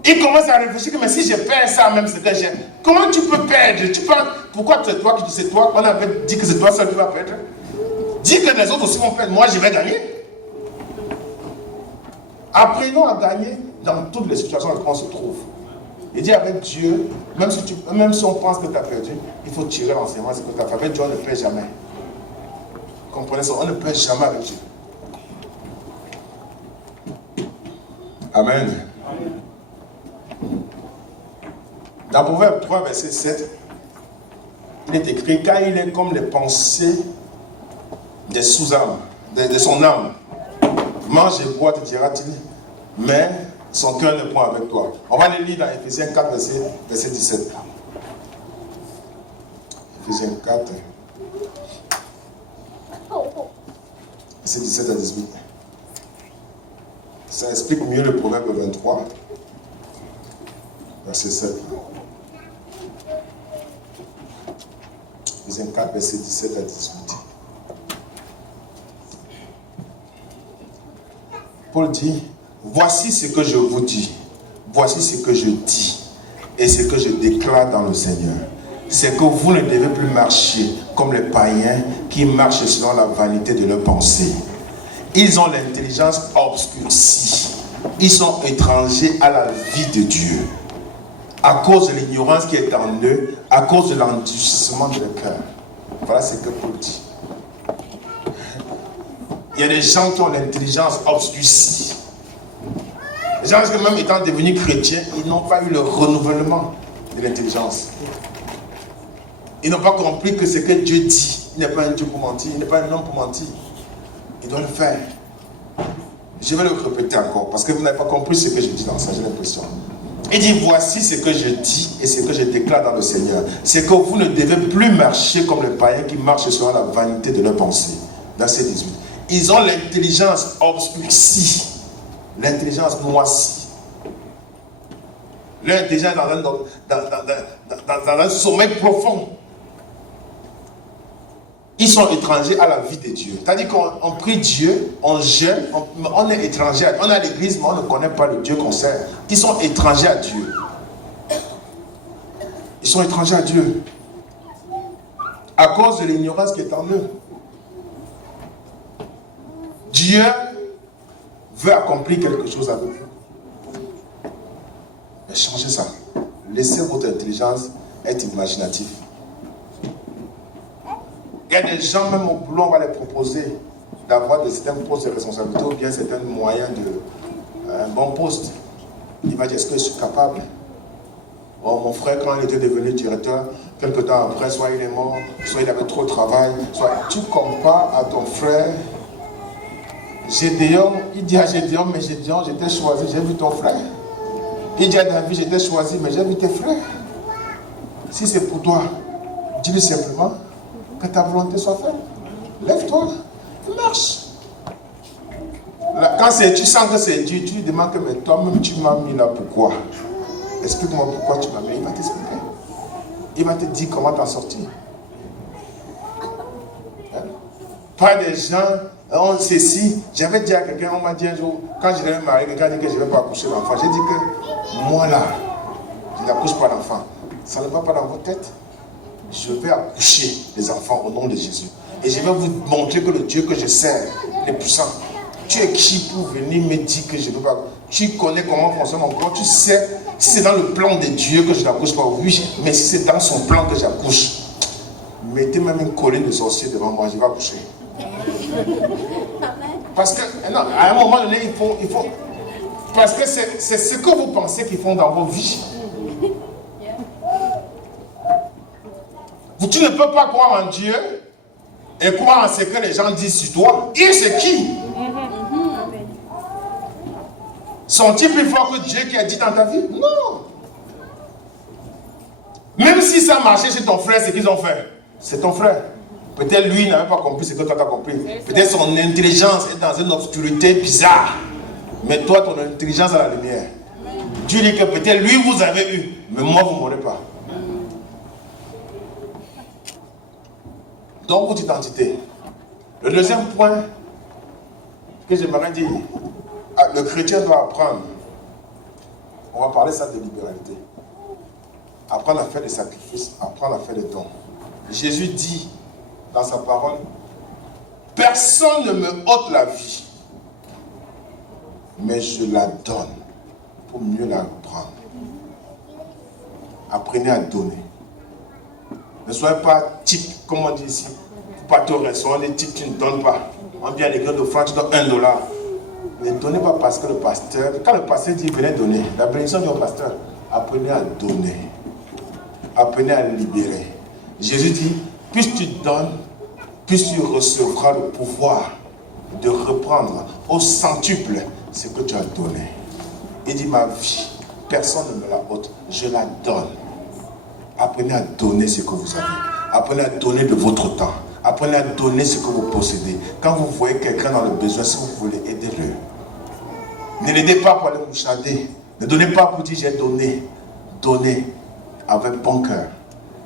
Il commence à réfléchir que mais si je perds ça même, c'est que j'ai... Comment tu peux perdre? Tu penses, pourquoi c'est toi qui dis c'est toi? On avait dit que c'est toi seul qui vas perdre. Dis que les autres aussi vont perdre. Moi, je vais gagner. Apprenons à gagner dans toutes les situations dans lesquelles on se trouve. Il dit avec Dieu, même si on pense que tu as perdu, il faut tirer l'enseignement. C'est que tu as fait. Avec Dieu, on ne perd jamais. Comprenez ça? On ne perd jamais avec Dieu. Amen. Dans Proverbe 3, verset 7, il est écrit, car il est comme les pensées des sous-âmes, de son âme. Mange et bois, te dira-t-il, mais son cœur ne prend avec toi. On va le lire dans Ephésiens 4, verset 17. Ephésiens 4. C'est 17 à 18. Ça explique mieux le proverbe 23, verset 7. Deuxième 4, verset 17 à 18. Paul dit, voici ce que je vous dis, voici ce que je dis et ce que je déclare dans le Seigneur. C'est que vous ne devez plus marcher comme les païens qui marchent selon la vanité de leurs pensées. Ils ont l'intelligence obscurcie. Ils sont étrangers à la vie de Dieu. À cause de l'ignorance qui est en eux, à cause de l'endurcissement de leur cœur. Voilà ce que Paul dit. Il y a des gens qui ont l'intelligence obscurcie. Les gens qui même étant devenus chrétiens, ils n'ont pas eu le renouvellement de l'intelligence. Ils n'ont pas compris que ce que Dieu dit, il n'est pas un Dieu pour mentir, il n'est pas un homme pour mentir. Il doit le faire. Je vais le répéter encore, parce que vous n'avez pas compris ce que je dis dans ça, j'ai l'impression. Il dit, voici ce que je dis et ce que je déclare dans le Seigneur. C'est que vous ne devez plus marcher comme les païens qui marchent selon la vanité de leurs pensées. Verset 18. Ils ont l'intelligence obscurcie, l'intelligence noircie. L'intelligence dans un sommeil profond. Ils sont étrangers à la vie de Dieu. C'est-à-dire qu'on prie Dieu, on jeûne, on est étranger. On est à l'église, mais on ne connaît pas le Dieu qu'on sert. Ils sont étrangers à Dieu. Ils sont étrangers à Dieu. À cause de l'ignorance qui est en eux. Dieu veut accomplir quelque chose avec vous. Mais changez ça. Laissez votre intelligence être imaginative. Il y a des gens, même au boulot, on va les proposer d'avoir certains postes de responsabilité ou bien certains moyens un bon poste. Il va dire, est-ce que je suis capable? Oh, mon frère, quand il était devenu directeur, quelque temps après, soit il est mort, soit il avait trop de travail, soit tu compares à ton frère. Gédéon, il dit à Gédéon, mais Gédéon, j'étais choisi, j'ai vu ton frère. Il dit à David, j'étais choisi, mais j'ai vu tes frères. Si c'est pour toi, dis-lui simplement que ta volonté soit faite. Lève-toi, marche. Là, quand tu sens que c'est Dieu, tu lui demandes que mais toi-même tu m'as mis là, pourquoi? Explique-moi pourquoi tu m'as mis. Il va t'expliquer. Il va te dire comment t'en sortir. Hein? Pas des gens, on sait si. J'avais dit à quelqu'un, on m'a dit un jour, quand je devais me marier, quelqu'un dit que je ne vais pas accoucher l'enfant. J'ai dit que moi là, je n'accouche pas l'enfant. Ça ne va pas dans votre tête. Je vais accoucher les enfants au nom de Jésus. Et je vais vous montrer que le Dieu que je sers est puissant. Tu es qui pour venir me dire que je ne veux pas? Tu connais comment fonctionne mon corps. Tu sais, si c'est dans le plan de Dieu que je n'accouche pas, oui. Mais si c'est dans son plan que j'accouche, mettez même une colline de sorcier devant moi, je vais accoucher. Parce que, non, à un moment donné, il faut parce que c'est ce que vous pensez qu'ils font dans vos vies. Tu ne peux pas croire en Dieu et croire en ce que les gens disent sur toi. Et c'est qui? Sont-ils plus forts que Dieu qui a dit dans ta vie? Non. Même si ça marchait chez ton frère, ce qu'ils ont fait, c'est ton frère. Peut-être lui n'avait pas compris ce que toi tu as compris. Peut-être son intelligence est dans une obscurité bizarre. Mais toi, ton intelligence a la lumière. Dieu dit que peut-être lui vous avez eu, mais moi vous ne m'aurez pas. Donc, votre identité. Le deuxième point que j'aimerais dire, le chrétien doit apprendre. On va parler ça de libéralité. Apprendre à faire des sacrifices, apprendre à faire des dons. Jésus dit dans sa parole, personne ne me ôte la vie, mais je la donne pour mieux la prendre. Apprenez à donner. Ne soyez pas type, comme on dit ici. Pas au restaurant, les types, tu ne donnes pas. On vient à l'église de France, tu donnes $1. Ne donnez pas parce que le pasteur, quand le pasteur dit venez donner, la bénédiction du pasteur, apprenez à donner. Apprenez à libérer. Jésus dit, plus tu donnes, plus tu recevras le pouvoir de reprendre au centuple ce que tu as donné. Il dit, ma vie, personne ne me la ôte, je la donne. Apprenez à donner ce que vous avez. Apprenez à donner de votre temps. Apprenez à donner ce que vous possédez. Quand vous voyez quelqu'un dans le besoin, si vous voulez, aidez-le. Ne l'aidez pas pour aller mouchader. Ne donnez pas pour dire j'ai donné. Donnez avec bon cœur.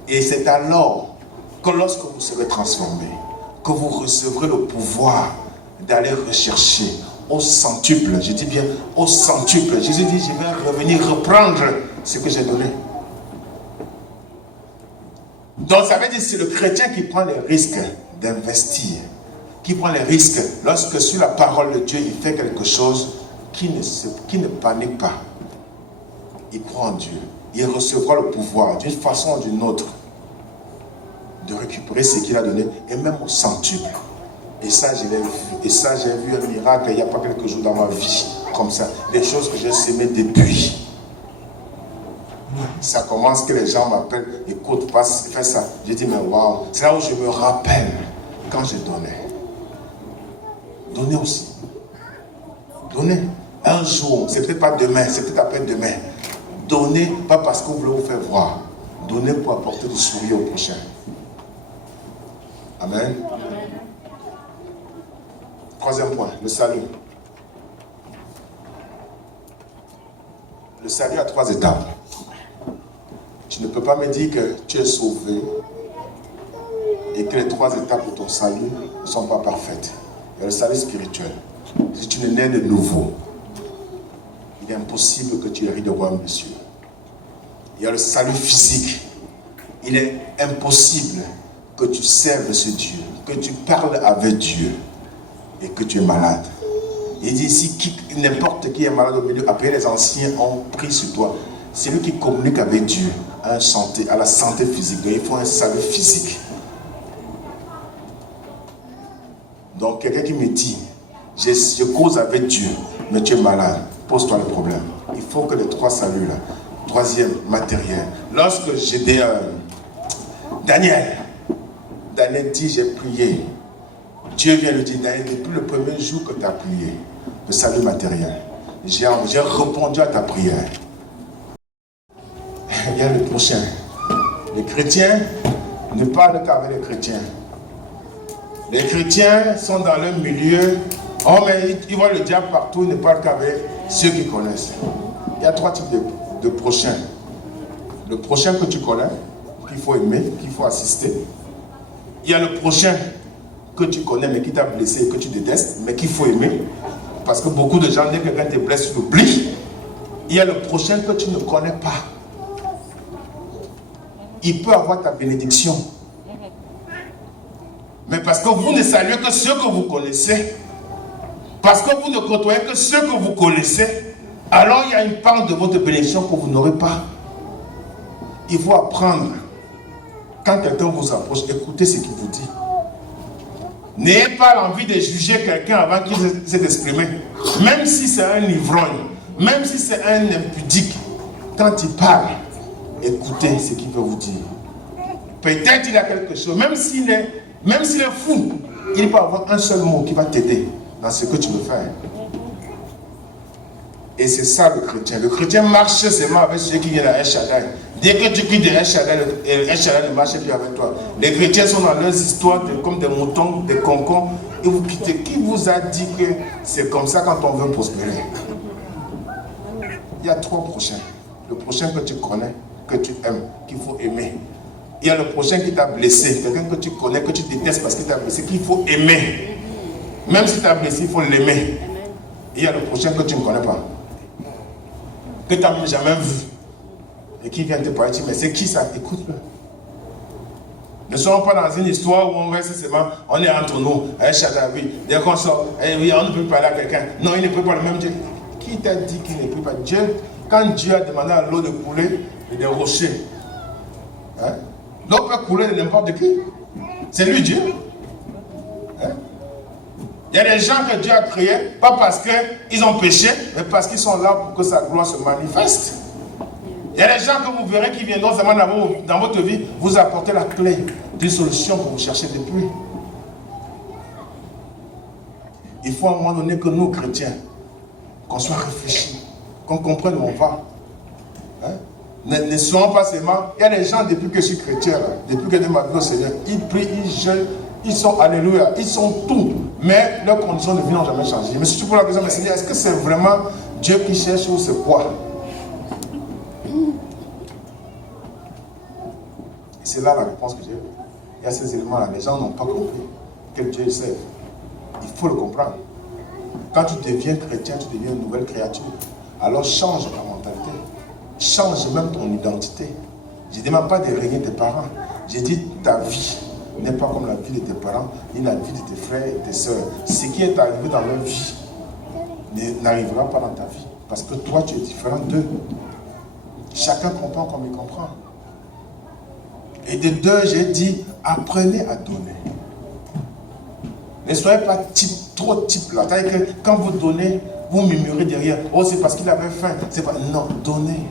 Et c'est alors que lorsque vous serez transformé, que vous recevrez le pouvoir d'aller rechercher au centuple. Je dis bien au centuple. Jésus dit, je vais revenir reprendre ce que j'ai donné. Donc ça veut dire que c'est le chrétien qui prend les risques d'investir, qui prend les risques lorsque sur la parole de Dieu il fait quelque chose, qui ne panique pas. Il croit en Dieu. Il recevra le pouvoir d'une façon ou d'une autre de récupérer ce qu'il a donné, et même au centuple. Et ça, je l'ai vu. Et ça, j'ai vu un miracle il n'y a pas quelques jours dans ma vie, comme ça. Des choses que j'ai semées depuis. Ça commence que les gens m'appellent, écoute, fais ça. Je dis, mais waouh, c'est là où je me rappelle quand je donnais. Donnez aussi. Donnez. Un jour, c'est peut-être pas demain, c'est peut-être après-demain. Donnez, pas parce que vous voulez vous faire voir. Donnez pour apporter du sourire au prochain. Amen. Troisième point, le salut. Le salut a 3 étapes. Tu ne peux pas me dire que tu es sauvé et que les 3 étapes de ton salut ne sont pas parfaites. Il y a le salut spirituel. Si tu n'es né de nouveau, il est impossible que tu hérites le royaume des cieux. Il y a le salut physique. Il est impossible que tu serves ce Dieu, que tu parles avec Dieu et que tu es malade. Il dit ici, n'importe qui est malade au milieu, après les anciens ont pris sur toi. C'est lui qui communique avec Dieu à la santé physique. Donc il faut un salut physique. Donc quelqu'un qui me dit, je cause avec Dieu, mais tu es malade, pose-toi le problème. Il faut que les 3 saluts là. Troisième, matériel. Lorsque j'étais Daniel dit, j'ai prié. Dieu vient lui dire, Daniel, depuis le premier jour que tu as prié, le salut matériel, j'ai répondu à ta prière. Il y a le prochain. Les chrétiens ne parlent qu'avec les chrétiens. Les chrétiens sont dans leur milieu. Oh, mais ils voient le diable partout, ils ne parlent qu'avec ceux qui connaissent. Il y a 3 types de prochains. Le prochain que tu connais, qu'il faut aimer, qu'il faut assister. Il y a le prochain que tu connais, mais qui t'a blessé et que tu détestes, mais qu'il faut aimer. Parce que beaucoup de gens, dès que quelqu'un te blesse, tu l'oublies. Il y a le prochain que tu ne connais pas. Il peut avoir ta bénédiction. Mais parce que vous ne saluez que ceux que vous connaissez, parce que vous ne côtoyez que ceux que vous connaissez, alors il y a une part de votre bénédiction que vous n'aurez pas. Il faut apprendre. Quand quelqu'un vous approche, écoutez ce qu'il vous dit. N'ayez pas l'envie de juger quelqu'un avant qu'il s'est exprimé. Même si c'est un ivrogne, même si c'est un impudique, quand il parle, écoutez ce qu'il veut vous dire. Peut-être il a quelque chose, même s'il est fou, il peut avoir un seul mot qui va t'aider dans ce que tu veux faire. Et c'est ça le chrétien. Le chrétien marche seulement avec ceux qui viennent à El Shaddai. Dès que tu quittes de El Shaddai, El Shaddai ne marche plus avec toi. Les chrétiens sont dans leurs histoires comme des moutons, des concons, et vous quittez. Qui vous a dit que c'est comme ça quand on veut prospérer? Il y a 3 prochains. Le prochain que tu connais, que tu aimes, qu'il faut aimer. Il y a le prochain qui t'a blessé, quelqu'un que tu connais, que tu détestes parce qu'il t'a blessé, qu'il faut aimer. Même si tu as blessé, il faut l'aimer. Il y a le prochain que tu ne connais pas, que tu n'as jamais vu, et qui vient te parler, mais c'est qui ça? Écoute-le. Ne soyons pas dans une histoire où on reste seulement, on est entre nous, avec Chadavi, dès qu'on sort, oui, on ne peut parler à quelqu'un. Non, il ne peut pas le même Dieu. Qui t'a dit qu'il ne peut pas? Dieu, quand Dieu a demandé à l'eau de couler et des rochers, hein? L'eau peut couler de n'importe qui. C'est lui Dieu. Hein? Il y a des gens que Dieu a créés, pas parce qu'ils ont péché, mais parce qu'ils sont là pour que sa gloire se manifeste. Il y a des gens que vous verrez qui viendront dans votre vie vous apporter la clé d'une solution que vous cherchez depuis. Il faut à un moment donné que nous, chrétiens, qu'on soit réfléchis, qu'on comprenne où on va. Hein? Ne soyons pas seulement... Il y a des gens, depuis que je suis chrétien, là, depuis que je m'adore au Seigneur, ils prient, ils jeûnent, ils sont, alléluia, ils sont tout. Mais leurs conditions de vie n'ont jamais changé. Mais si tu poses la question, mais Seigneur, est-ce que c'est vraiment Dieu qui cherche ou c'est quoi? Et c'est là la réponse que j'ai. Il y a ces éléments-là. Les gens n'ont pas compris quel Dieu ils servent. Il faut le comprendre. Quand tu deviens chrétien, tu deviens une nouvelle créature. Alors change ta mentalité. Change même ton identité. Je ne demande pas de régner tes parents. J'ai dit ta vie n'est pas comme la vie de tes parents, ni la vie de tes frères et tes soeurs. Ce qui est arrivé dans leur vie n'arrivera pas dans ta vie. Parce que toi, tu es différent d'eux. Chacun comprend comme il comprend. Et de deux, j'ai dit, apprenez à donner. Ne soyez pas trop type là. C'est-à-dire que quand vous donnez, vous murmurez derrière. Oh, c'est parce qu'il avait faim. C'est pas... Non, donnez.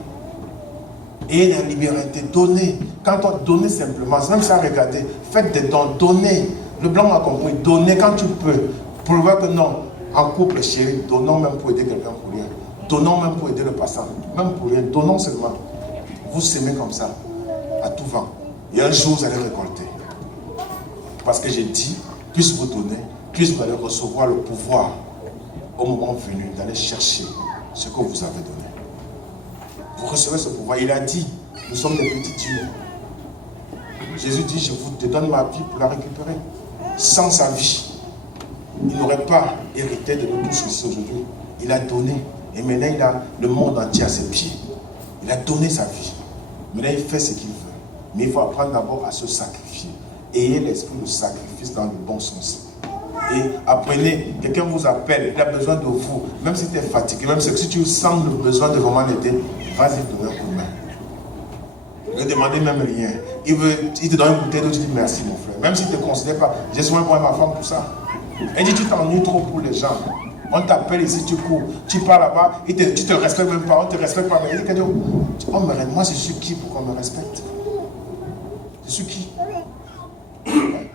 Et la liberté, donnez. Quand on donne simplement, c'est même ça, regardez. Faites des dons, donnez. Le blanc m'a compris. Donnez quand tu peux. Pour voir que non, en couple chéri, donnons même pour aider quelqu'un pour rien. Donnons même pour aider le passant. Même pour rien. Donnons seulement. Vous s'aimez comme ça, à tout vent. Et un jour, vous allez récolter. Parce que j'ai dit, plus vous donnez, plus vous allez recevoir le pouvoir au moment venu d'aller chercher ce que vous avez donné. Vous recevez ce pouvoir. Il a dit, nous sommes des petits dieux. Jésus dit, je vous donne ma vie pour la récupérer. Sans sa vie, il n'aurait pas hérité de nous tous ici aujourd'hui. Il a donné. Et maintenant, il a le monde entier à ses pieds. Il a donné sa vie. Maintenant, il fait ce qu'il veut. Mais il faut apprendre d'abord à se sacrifier. Ayez l'esprit de sacrifice dans le bon sens. Et apprenez, quelqu'un vous appelle, il a besoin de vous. Même si tu es fatigué, même si tu sens le besoin de vraiment l'aider, vas-y, donne un coup de main. Ne demandez même rien. Il te donne une bouteille d'eau, tu dis merci mon frère. Même s'il ne te considère pas, j'ai souvent pour ma femme pour ça. Elle dit, tu t'ennuies trop pour les gens. On t'appelle ici, tu cours, tu pars là-bas, tu te respectes même pas, on ne te respecte pas. Mais il dit, oh, mais moi je suis qui pour qu'on me respecte? Je suis qui?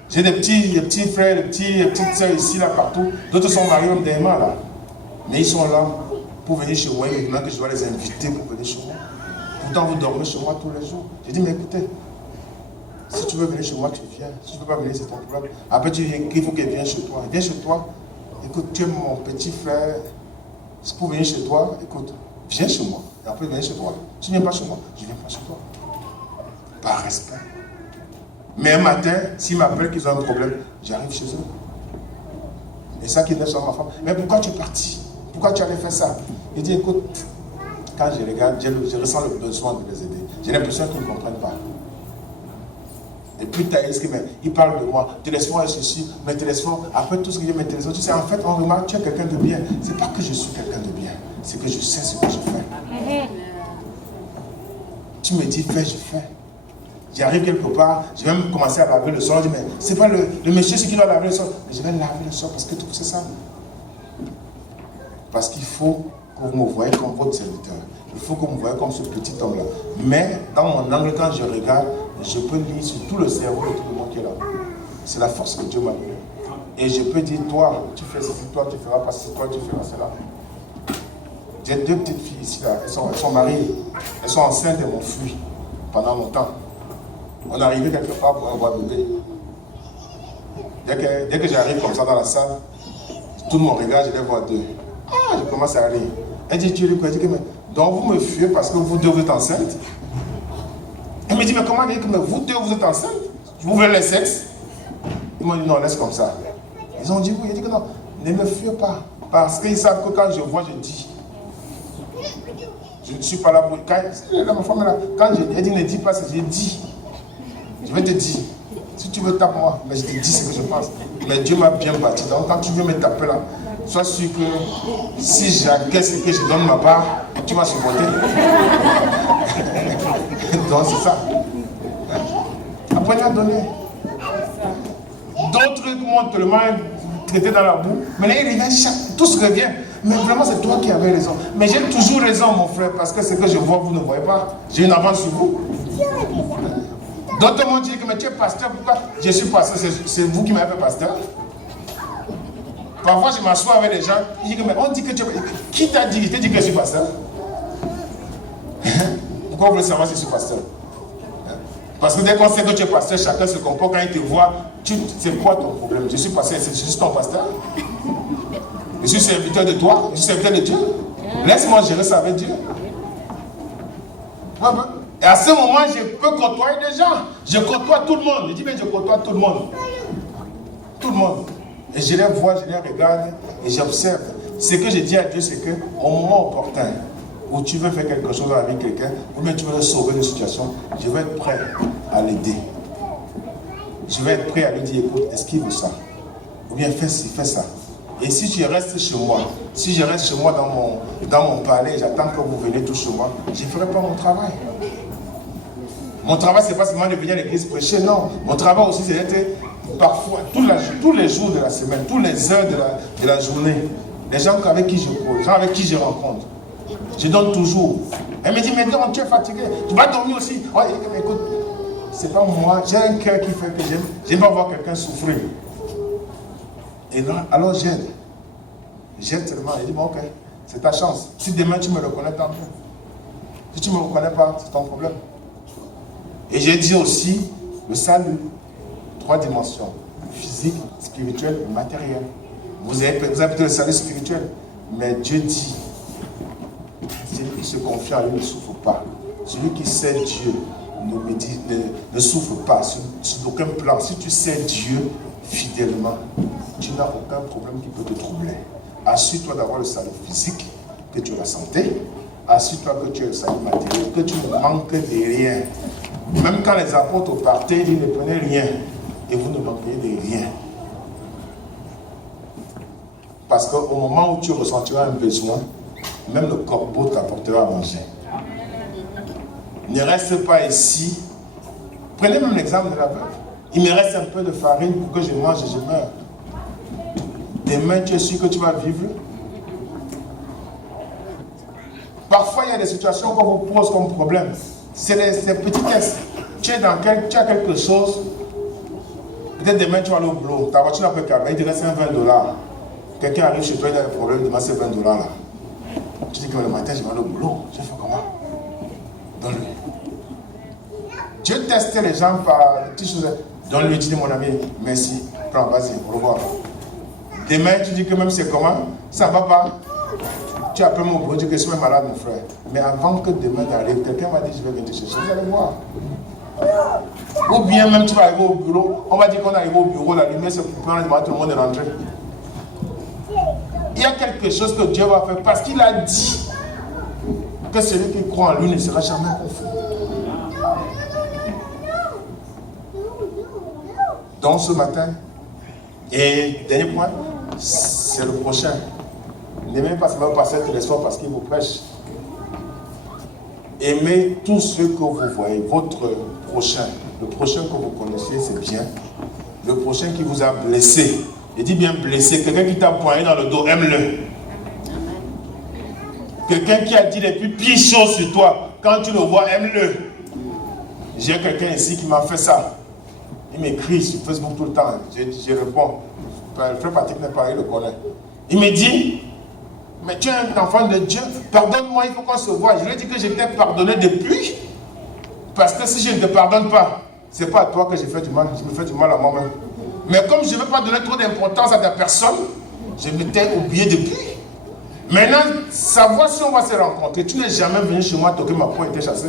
J'ai des petits frères, des petites soeurs ici, là, partout. D'autres sont mariés même des là. Mais ils sont là pour venir chez moi. Il y en a que je dois les inviter pour venir chez moi. Pourtant, vous dormez chez moi tous les jours. J'ai dit, mais écoutez, si tu veux venir chez moi, tu viens. Si tu ne veux pas venir, c'est ton problème. Après, tu viens, il faut qu'elle vienne chez toi. Viens chez toi. Écoute, tu es mon petit frère. C'est pour venir chez toi. Écoute, viens chez moi. Et après, viens chez toi. Tu ne viens pas chez moi, je ne viens pas chez toi. Par respect. Mais un matin, s'ils m'appellent qu'ils ont un problème, j'arrive chez eux. Et ça qui est sur ma femme. Mais pourquoi tu es parti? Pourquoi tu allais faire ça? Il dit, écoute, quand je regarde, je ressens le besoin de les aider. J'ai l'impression qu'ils ne comprennent pas. Et puis Thaïs, il parle de moi. Téléphone est ceci, mais téléphone, après tout ce que j'ai mes téléphones, tu sais, en fait, on remarque, tu es quelqu'un de bien. C'est pas que je suis quelqu'un de bien, c'est que je sais ce que je fais. Tu me dis, fais, je fais. J'arrive quelque part, je vais même commencer à laver le sol. Je dis, mais c'est pas le monsieur qui doit laver le sol. Mais je vais laver le sol parce que tout c'est ça. Parce qu'il faut que vous me voyez comme votre serviteur. Il faut que vous me voyez comme ce petit homme-là. Mais dans mon angle, quand je regarde, je peux lire sur tout le cerveau de tout le monde qui est là. C'est la force que Dieu m'a donnée. Et je peux dire, toi, tu fais ceci, toi, tu feras pas ceci, toi, tu feras cela. J'ai deux petites filles ici, là. Elles sont mariées. Elles sont enceintes et m'ont fui pendant longtemps. On arrivait quelque part pour avoir bébé. Dès que j'arrive comme ça dans la salle, tout le monde regarde, je les vois deux. Ah, je commence à rire. Elle dit, Dieu, elle dit, mais donc vous me fuyez parce que vous deux vous êtes enceintes? Elle me dit, mais comment dire que vous deux vous êtes enceintes? Vous voulez le sexe? Ils m'ont dit, non, laisse comme ça. Ils ont dit, oui, il dit que non, ne me fuyez pas. Parce qu'ils savent que quand je vois, je dis. Je ne suis pas là pour... Quand elle dit, ne dis pas ce que j'ai dit. Je vais te dire, si tu veux taper moi, mais je te dis ce que je pense. Mais Dieu m'a bien bâti. Donc quand tu veux me taper là, sois sûr que si j'encaisse ce que je donne ma part, tu vas supporter. Donc c'est ça. Apprenez à donner. D'autres m'ont tellement traité dans la boue. Maintenant ils reviennent, tout se revient. Mais vraiment c'est toi qui avais raison. Mais j'ai toujours raison mon frère, parce que ce que je vois, vous ne voyez pas. J'ai une avance sur vous. D'autres m'ont dit que mais tu es pasteur, pourquoi? Je suis pasteur, c'est vous qui m'avez fait pasteur. Parfois je m'assois avec des gens, ils disent que mais on dit que tu es... Qui t'a dit? Il t'a dit que je suis pasteur. Pourquoi vous voulez savoir si je suis pasteur? Parce que dès qu'on sait que tu es pasteur, chacun se comporte quand il te voit. C'est quoi ton problème? Je suis pasteur, je suis ton pasteur. Je suis serviteur de toi, je suis serviteur de Dieu. Laisse-moi gérer ça avec Dieu. Et à ce moment, je peux côtoyer des gens. Je côtoie tout le monde. Je dis, mais je côtoie tout le monde. Tout le monde. Et je les vois, je les regarde et j'observe. Ce que je dis à Dieu, c'est qu'au moment opportun, où tu veux faire quelque chose avec quelqu'un, ou bien tu veux sauver une situation, je vais être prêt à l'aider. Je vais être prêt à lui dire, écoute, est-ce qu'il veut ça? Ou bien fais ci, fais ça. Et si tu restes chez moi, si je reste chez moi dans mon palais, j'attends que vous veniez tous chez moi, je ne ferai pas mon travail. Mon travail, ce n'est pas seulement de venir à l'église prêcher, non. Mon travail aussi, c'est d'être parfois, tous les jours de la semaine, tous les heures de la journée, les gens avec qui je cours, les gens avec qui je rencontre. Je donne toujours. Elle me dit, mais non, tu es fatigué, tu vas dormir aussi. Oh, écoute, c'est pas moi, j'ai un cœur qui fait que j'aime pas voir quelqu'un souffrir. Et là, alors j'aide. J'aide tellement. Il dit, bon, ok, c'est ta chance. Si demain tu me reconnais, tant mieux. Si tu ne me reconnais pas, c'est ton problème. Et j'ai dit aussi le salut. 3 dimensions. Physique, spirituel et matériel. Vous avez peut-être le salut spirituel. Mais Dieu dit, celui qui se confie en lui ne souffre pas. Celui qui sait Dieu ne souffre pas sur aucun plan. Si tu sais Dieu fidèlement, tu n'as aucun problème qui peut te troubler. Assure-toi d'avoir le salut physique, que tu as la santé. Assure-toi que tu as le salut matériel, que tu ne manques de rien. Même quand les apôtres partaient, ils ne prenaient rien. Et vous ne manquez de rien. Parce qu'au moment où tu ressentiras un besoin, même le corbeau t'apportera à manger. Ne reste pas ici. Prenez même l'exemple de la veuve. Il me reste un peu de farine pour que je mange et je meurs. Demain, tu es sûr que tu vas vivre. Parfois, il y a des situations qu'on vous pose comme problème. C'est ces petits tests. Tu as quelque chose. Peut-être demain, tu vas aller au boulot. Ta voiture n'a pas câblé. Il te reste $20. Quelqu'un arrive chez toi, il a un problème, demande ces $20 là. Tu dis que le matin, je vais aller au boulot. Je fais comment? Donne-lui. Dieu teste les gens par des petites choses. Donne-lui, tu dis mon ami, merci. Prends, vas-y, au revoir. Demain, tu dis que même c'est comment? Ça ne va pas. Tu appelles mon boulot, tu dis que je suis malade, mon frère. Mais avant que demain n'arrive, quelqu'un m'a dit je vais venir te chercher. Vous allez voir. Ou bien même tu vas arriver au bureau, on va dire qu'on arrive au bureau, la lumière se coupe, on va demander tout le monde est rentré. Il y a quelque chose que Dieu va faire parce qu'il a dit que celui qui croit en lui ne sera jamais confus. Donc ce matin, et dernier point, c'est le prochain. N'aimez pas seulement passer tous les soirs parce qu'il vous prêche. Aimez tous ceux que vous voyez, votre prochain. Le prochain que vous connaissez, c'est bien. Le prochain qui vous a blessé. Je dis bien blessé. Quelqu'un qui t'a poigné dans le dos, aime-le. Quelqu'un qui a dit les plus pires choses sur toi, quand tu le vois, aime-le. J'ai quelqu'un ici qui m'a fait ça. Il m'écrit sur Facebook tout le temps. Je réponds. Le frère Patrick n'est pas, il le connaît. Il me dit, mais tu es un enfant de Dieu, pardonne-moi, il faut qu'on se voie. Je lui ai dit que je t'ai pardonné depuis. Parce que si je ne te pardonne pas, ce n'est pas à toi que j'ai fait du mal, je me fais du mal à moi-même. Mais comme je ne veux pas donner trop d'importance à ta personne, je m'étais oublié depuis. Maintenant, savoir si on va se rencontrer, tu n'es jamais venu chez moi toquer ma peau et t'es chassé.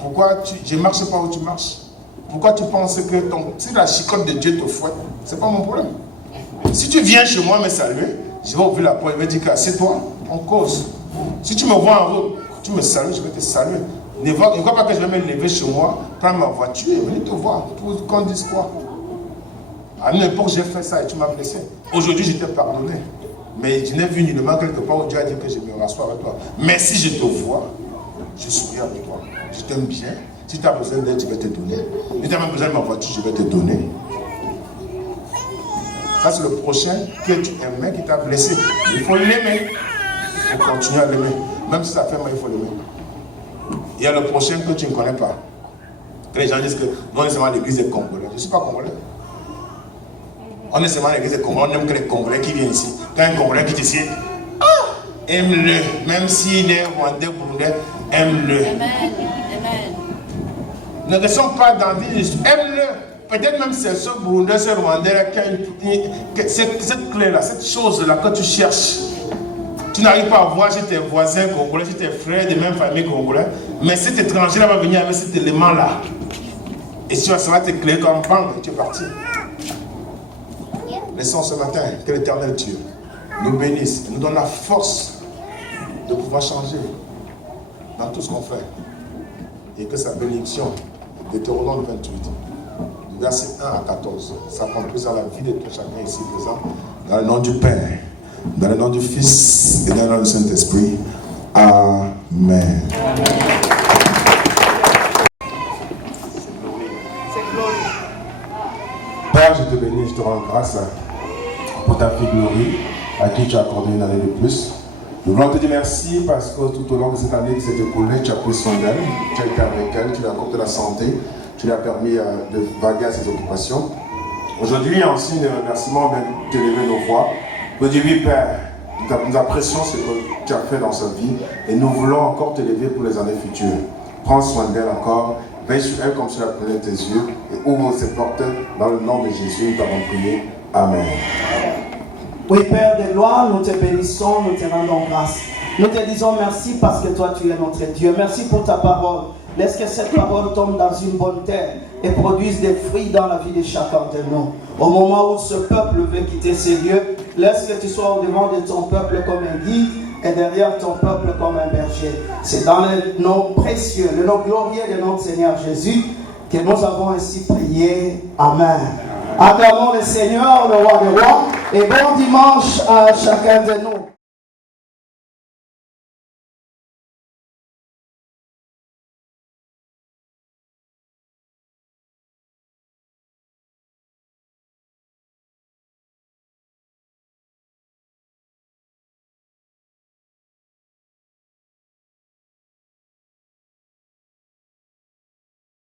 Pourquoi je ne marche pas où tu marches? Pourquoi tu penses que si la chicotte de Dieu te fouette, ce n'est pas mon problème. Si tu viens chez moi me saluer, je vais ouvrir la porte, je vais dire qu'assieds-toi, on cause. Si tu me vois en route, tu me salues, je vais te saluer. Ne crois pas que je vais me lever chez moi, prendre ma voiture et venir te voir pour qu'on dise quoi. À une époque, j'ai fait ça et tu m'as blessé. Aujourd'hui, je t'ai pardonné. Mais je n'ai vu nullement quelque part où Dieu a dit que je me rassois avec toi. Mais si je te vois, je souris avec toi. Je t'aime bien. Si tu as besoin d'aide, je vais te donner. Si tu as même besoin de ma voiture, je vais te donner. Ça, c'est le prochain que tu aimais qui t'a blessé. Il faut l'aimer. Il faut continuer à l'aimer. Même si ça fait mal, il faut l'aimer. Il y a le prochain que tu ne connais pas. Que les gens disent que nous, on est seulement l'église des Congolais. Je ne suis pas Congolais. On est seulement l'église des Congolais. On n'aime que les Congolais qui viennent ici. Quand un Congolais qui te dit, aime-le. Même s'il est rwandais, burundais, aime-le. Amen. Amen. Ne restons pas dans une histoire. Aime-le. Peut-être même c'est ce Burundais, ce Rwandais qui a cette clé-là, cette chose-là que tu cherches. Tu n'arrives pas à voir chez tes voisins congolais, chez tes frères de même famille congolais, mais cet étranger-là va venir avec cet élément-là. Et ça va te créer comme bang, tu es parti. Laissons ce matin que l'Éternel Dieu nous bénisse, nous donne la force de pouvoir changer dans tout ce qu'on fait. Et que sa bénédiction, Deutéronome 28, du verset 1 à 14, s'accomplisse dans la vie de tout chacun ici présent, dans le nom du Père, dans le nom du Fils et dans le nom du Saint-Esprit. Amen. Père, je te bénis, je te rends grâce pour ta fille Glory, à qui tu as accordé une année de plus. Nous voulons te dire merci parce que tout au long de cette année qui s'est écoulée, tu as pris soin d'elle, tu as été avec elle, tu lui as accordé la santé, tu lui as permis de vaguer à ses occupations. Aujourd'hui, en signe de remerciement, on vient t'élever nos voix. Nous disons, oui, Père, nous apprécions ce que tu as fait dans sa vie et nous voulons encore t'élever pour les années futures. Prends soin d'elle encore, veille sur elle comme sur la planète de tes yeux et ouvre ses portes dans le nom de Jésus. Nous t'avons prié. Amen. Oui, Père de gloire, nous te bénissons, nous te rendons grâce. Nous te disons merci parce que toi, tu es notre Dieu. Merci pour ta parole. Laisse que cette parole tombe dans une bonne terre et produise des fruits dans la vie de chacun de nous. Au moment où ce peuple veut quitter ces lieux, laisse que tu sois au devant de ton peuple comme un guide et derrière ton peuple comme un berger. C'est dans le nom précieux, le nom glorieux de notre Seigneur Jésus que nous avons ainsi prié. Amen. Acclamons le Seigneur, le roi des rois, et bon dimanche à chacun de nous.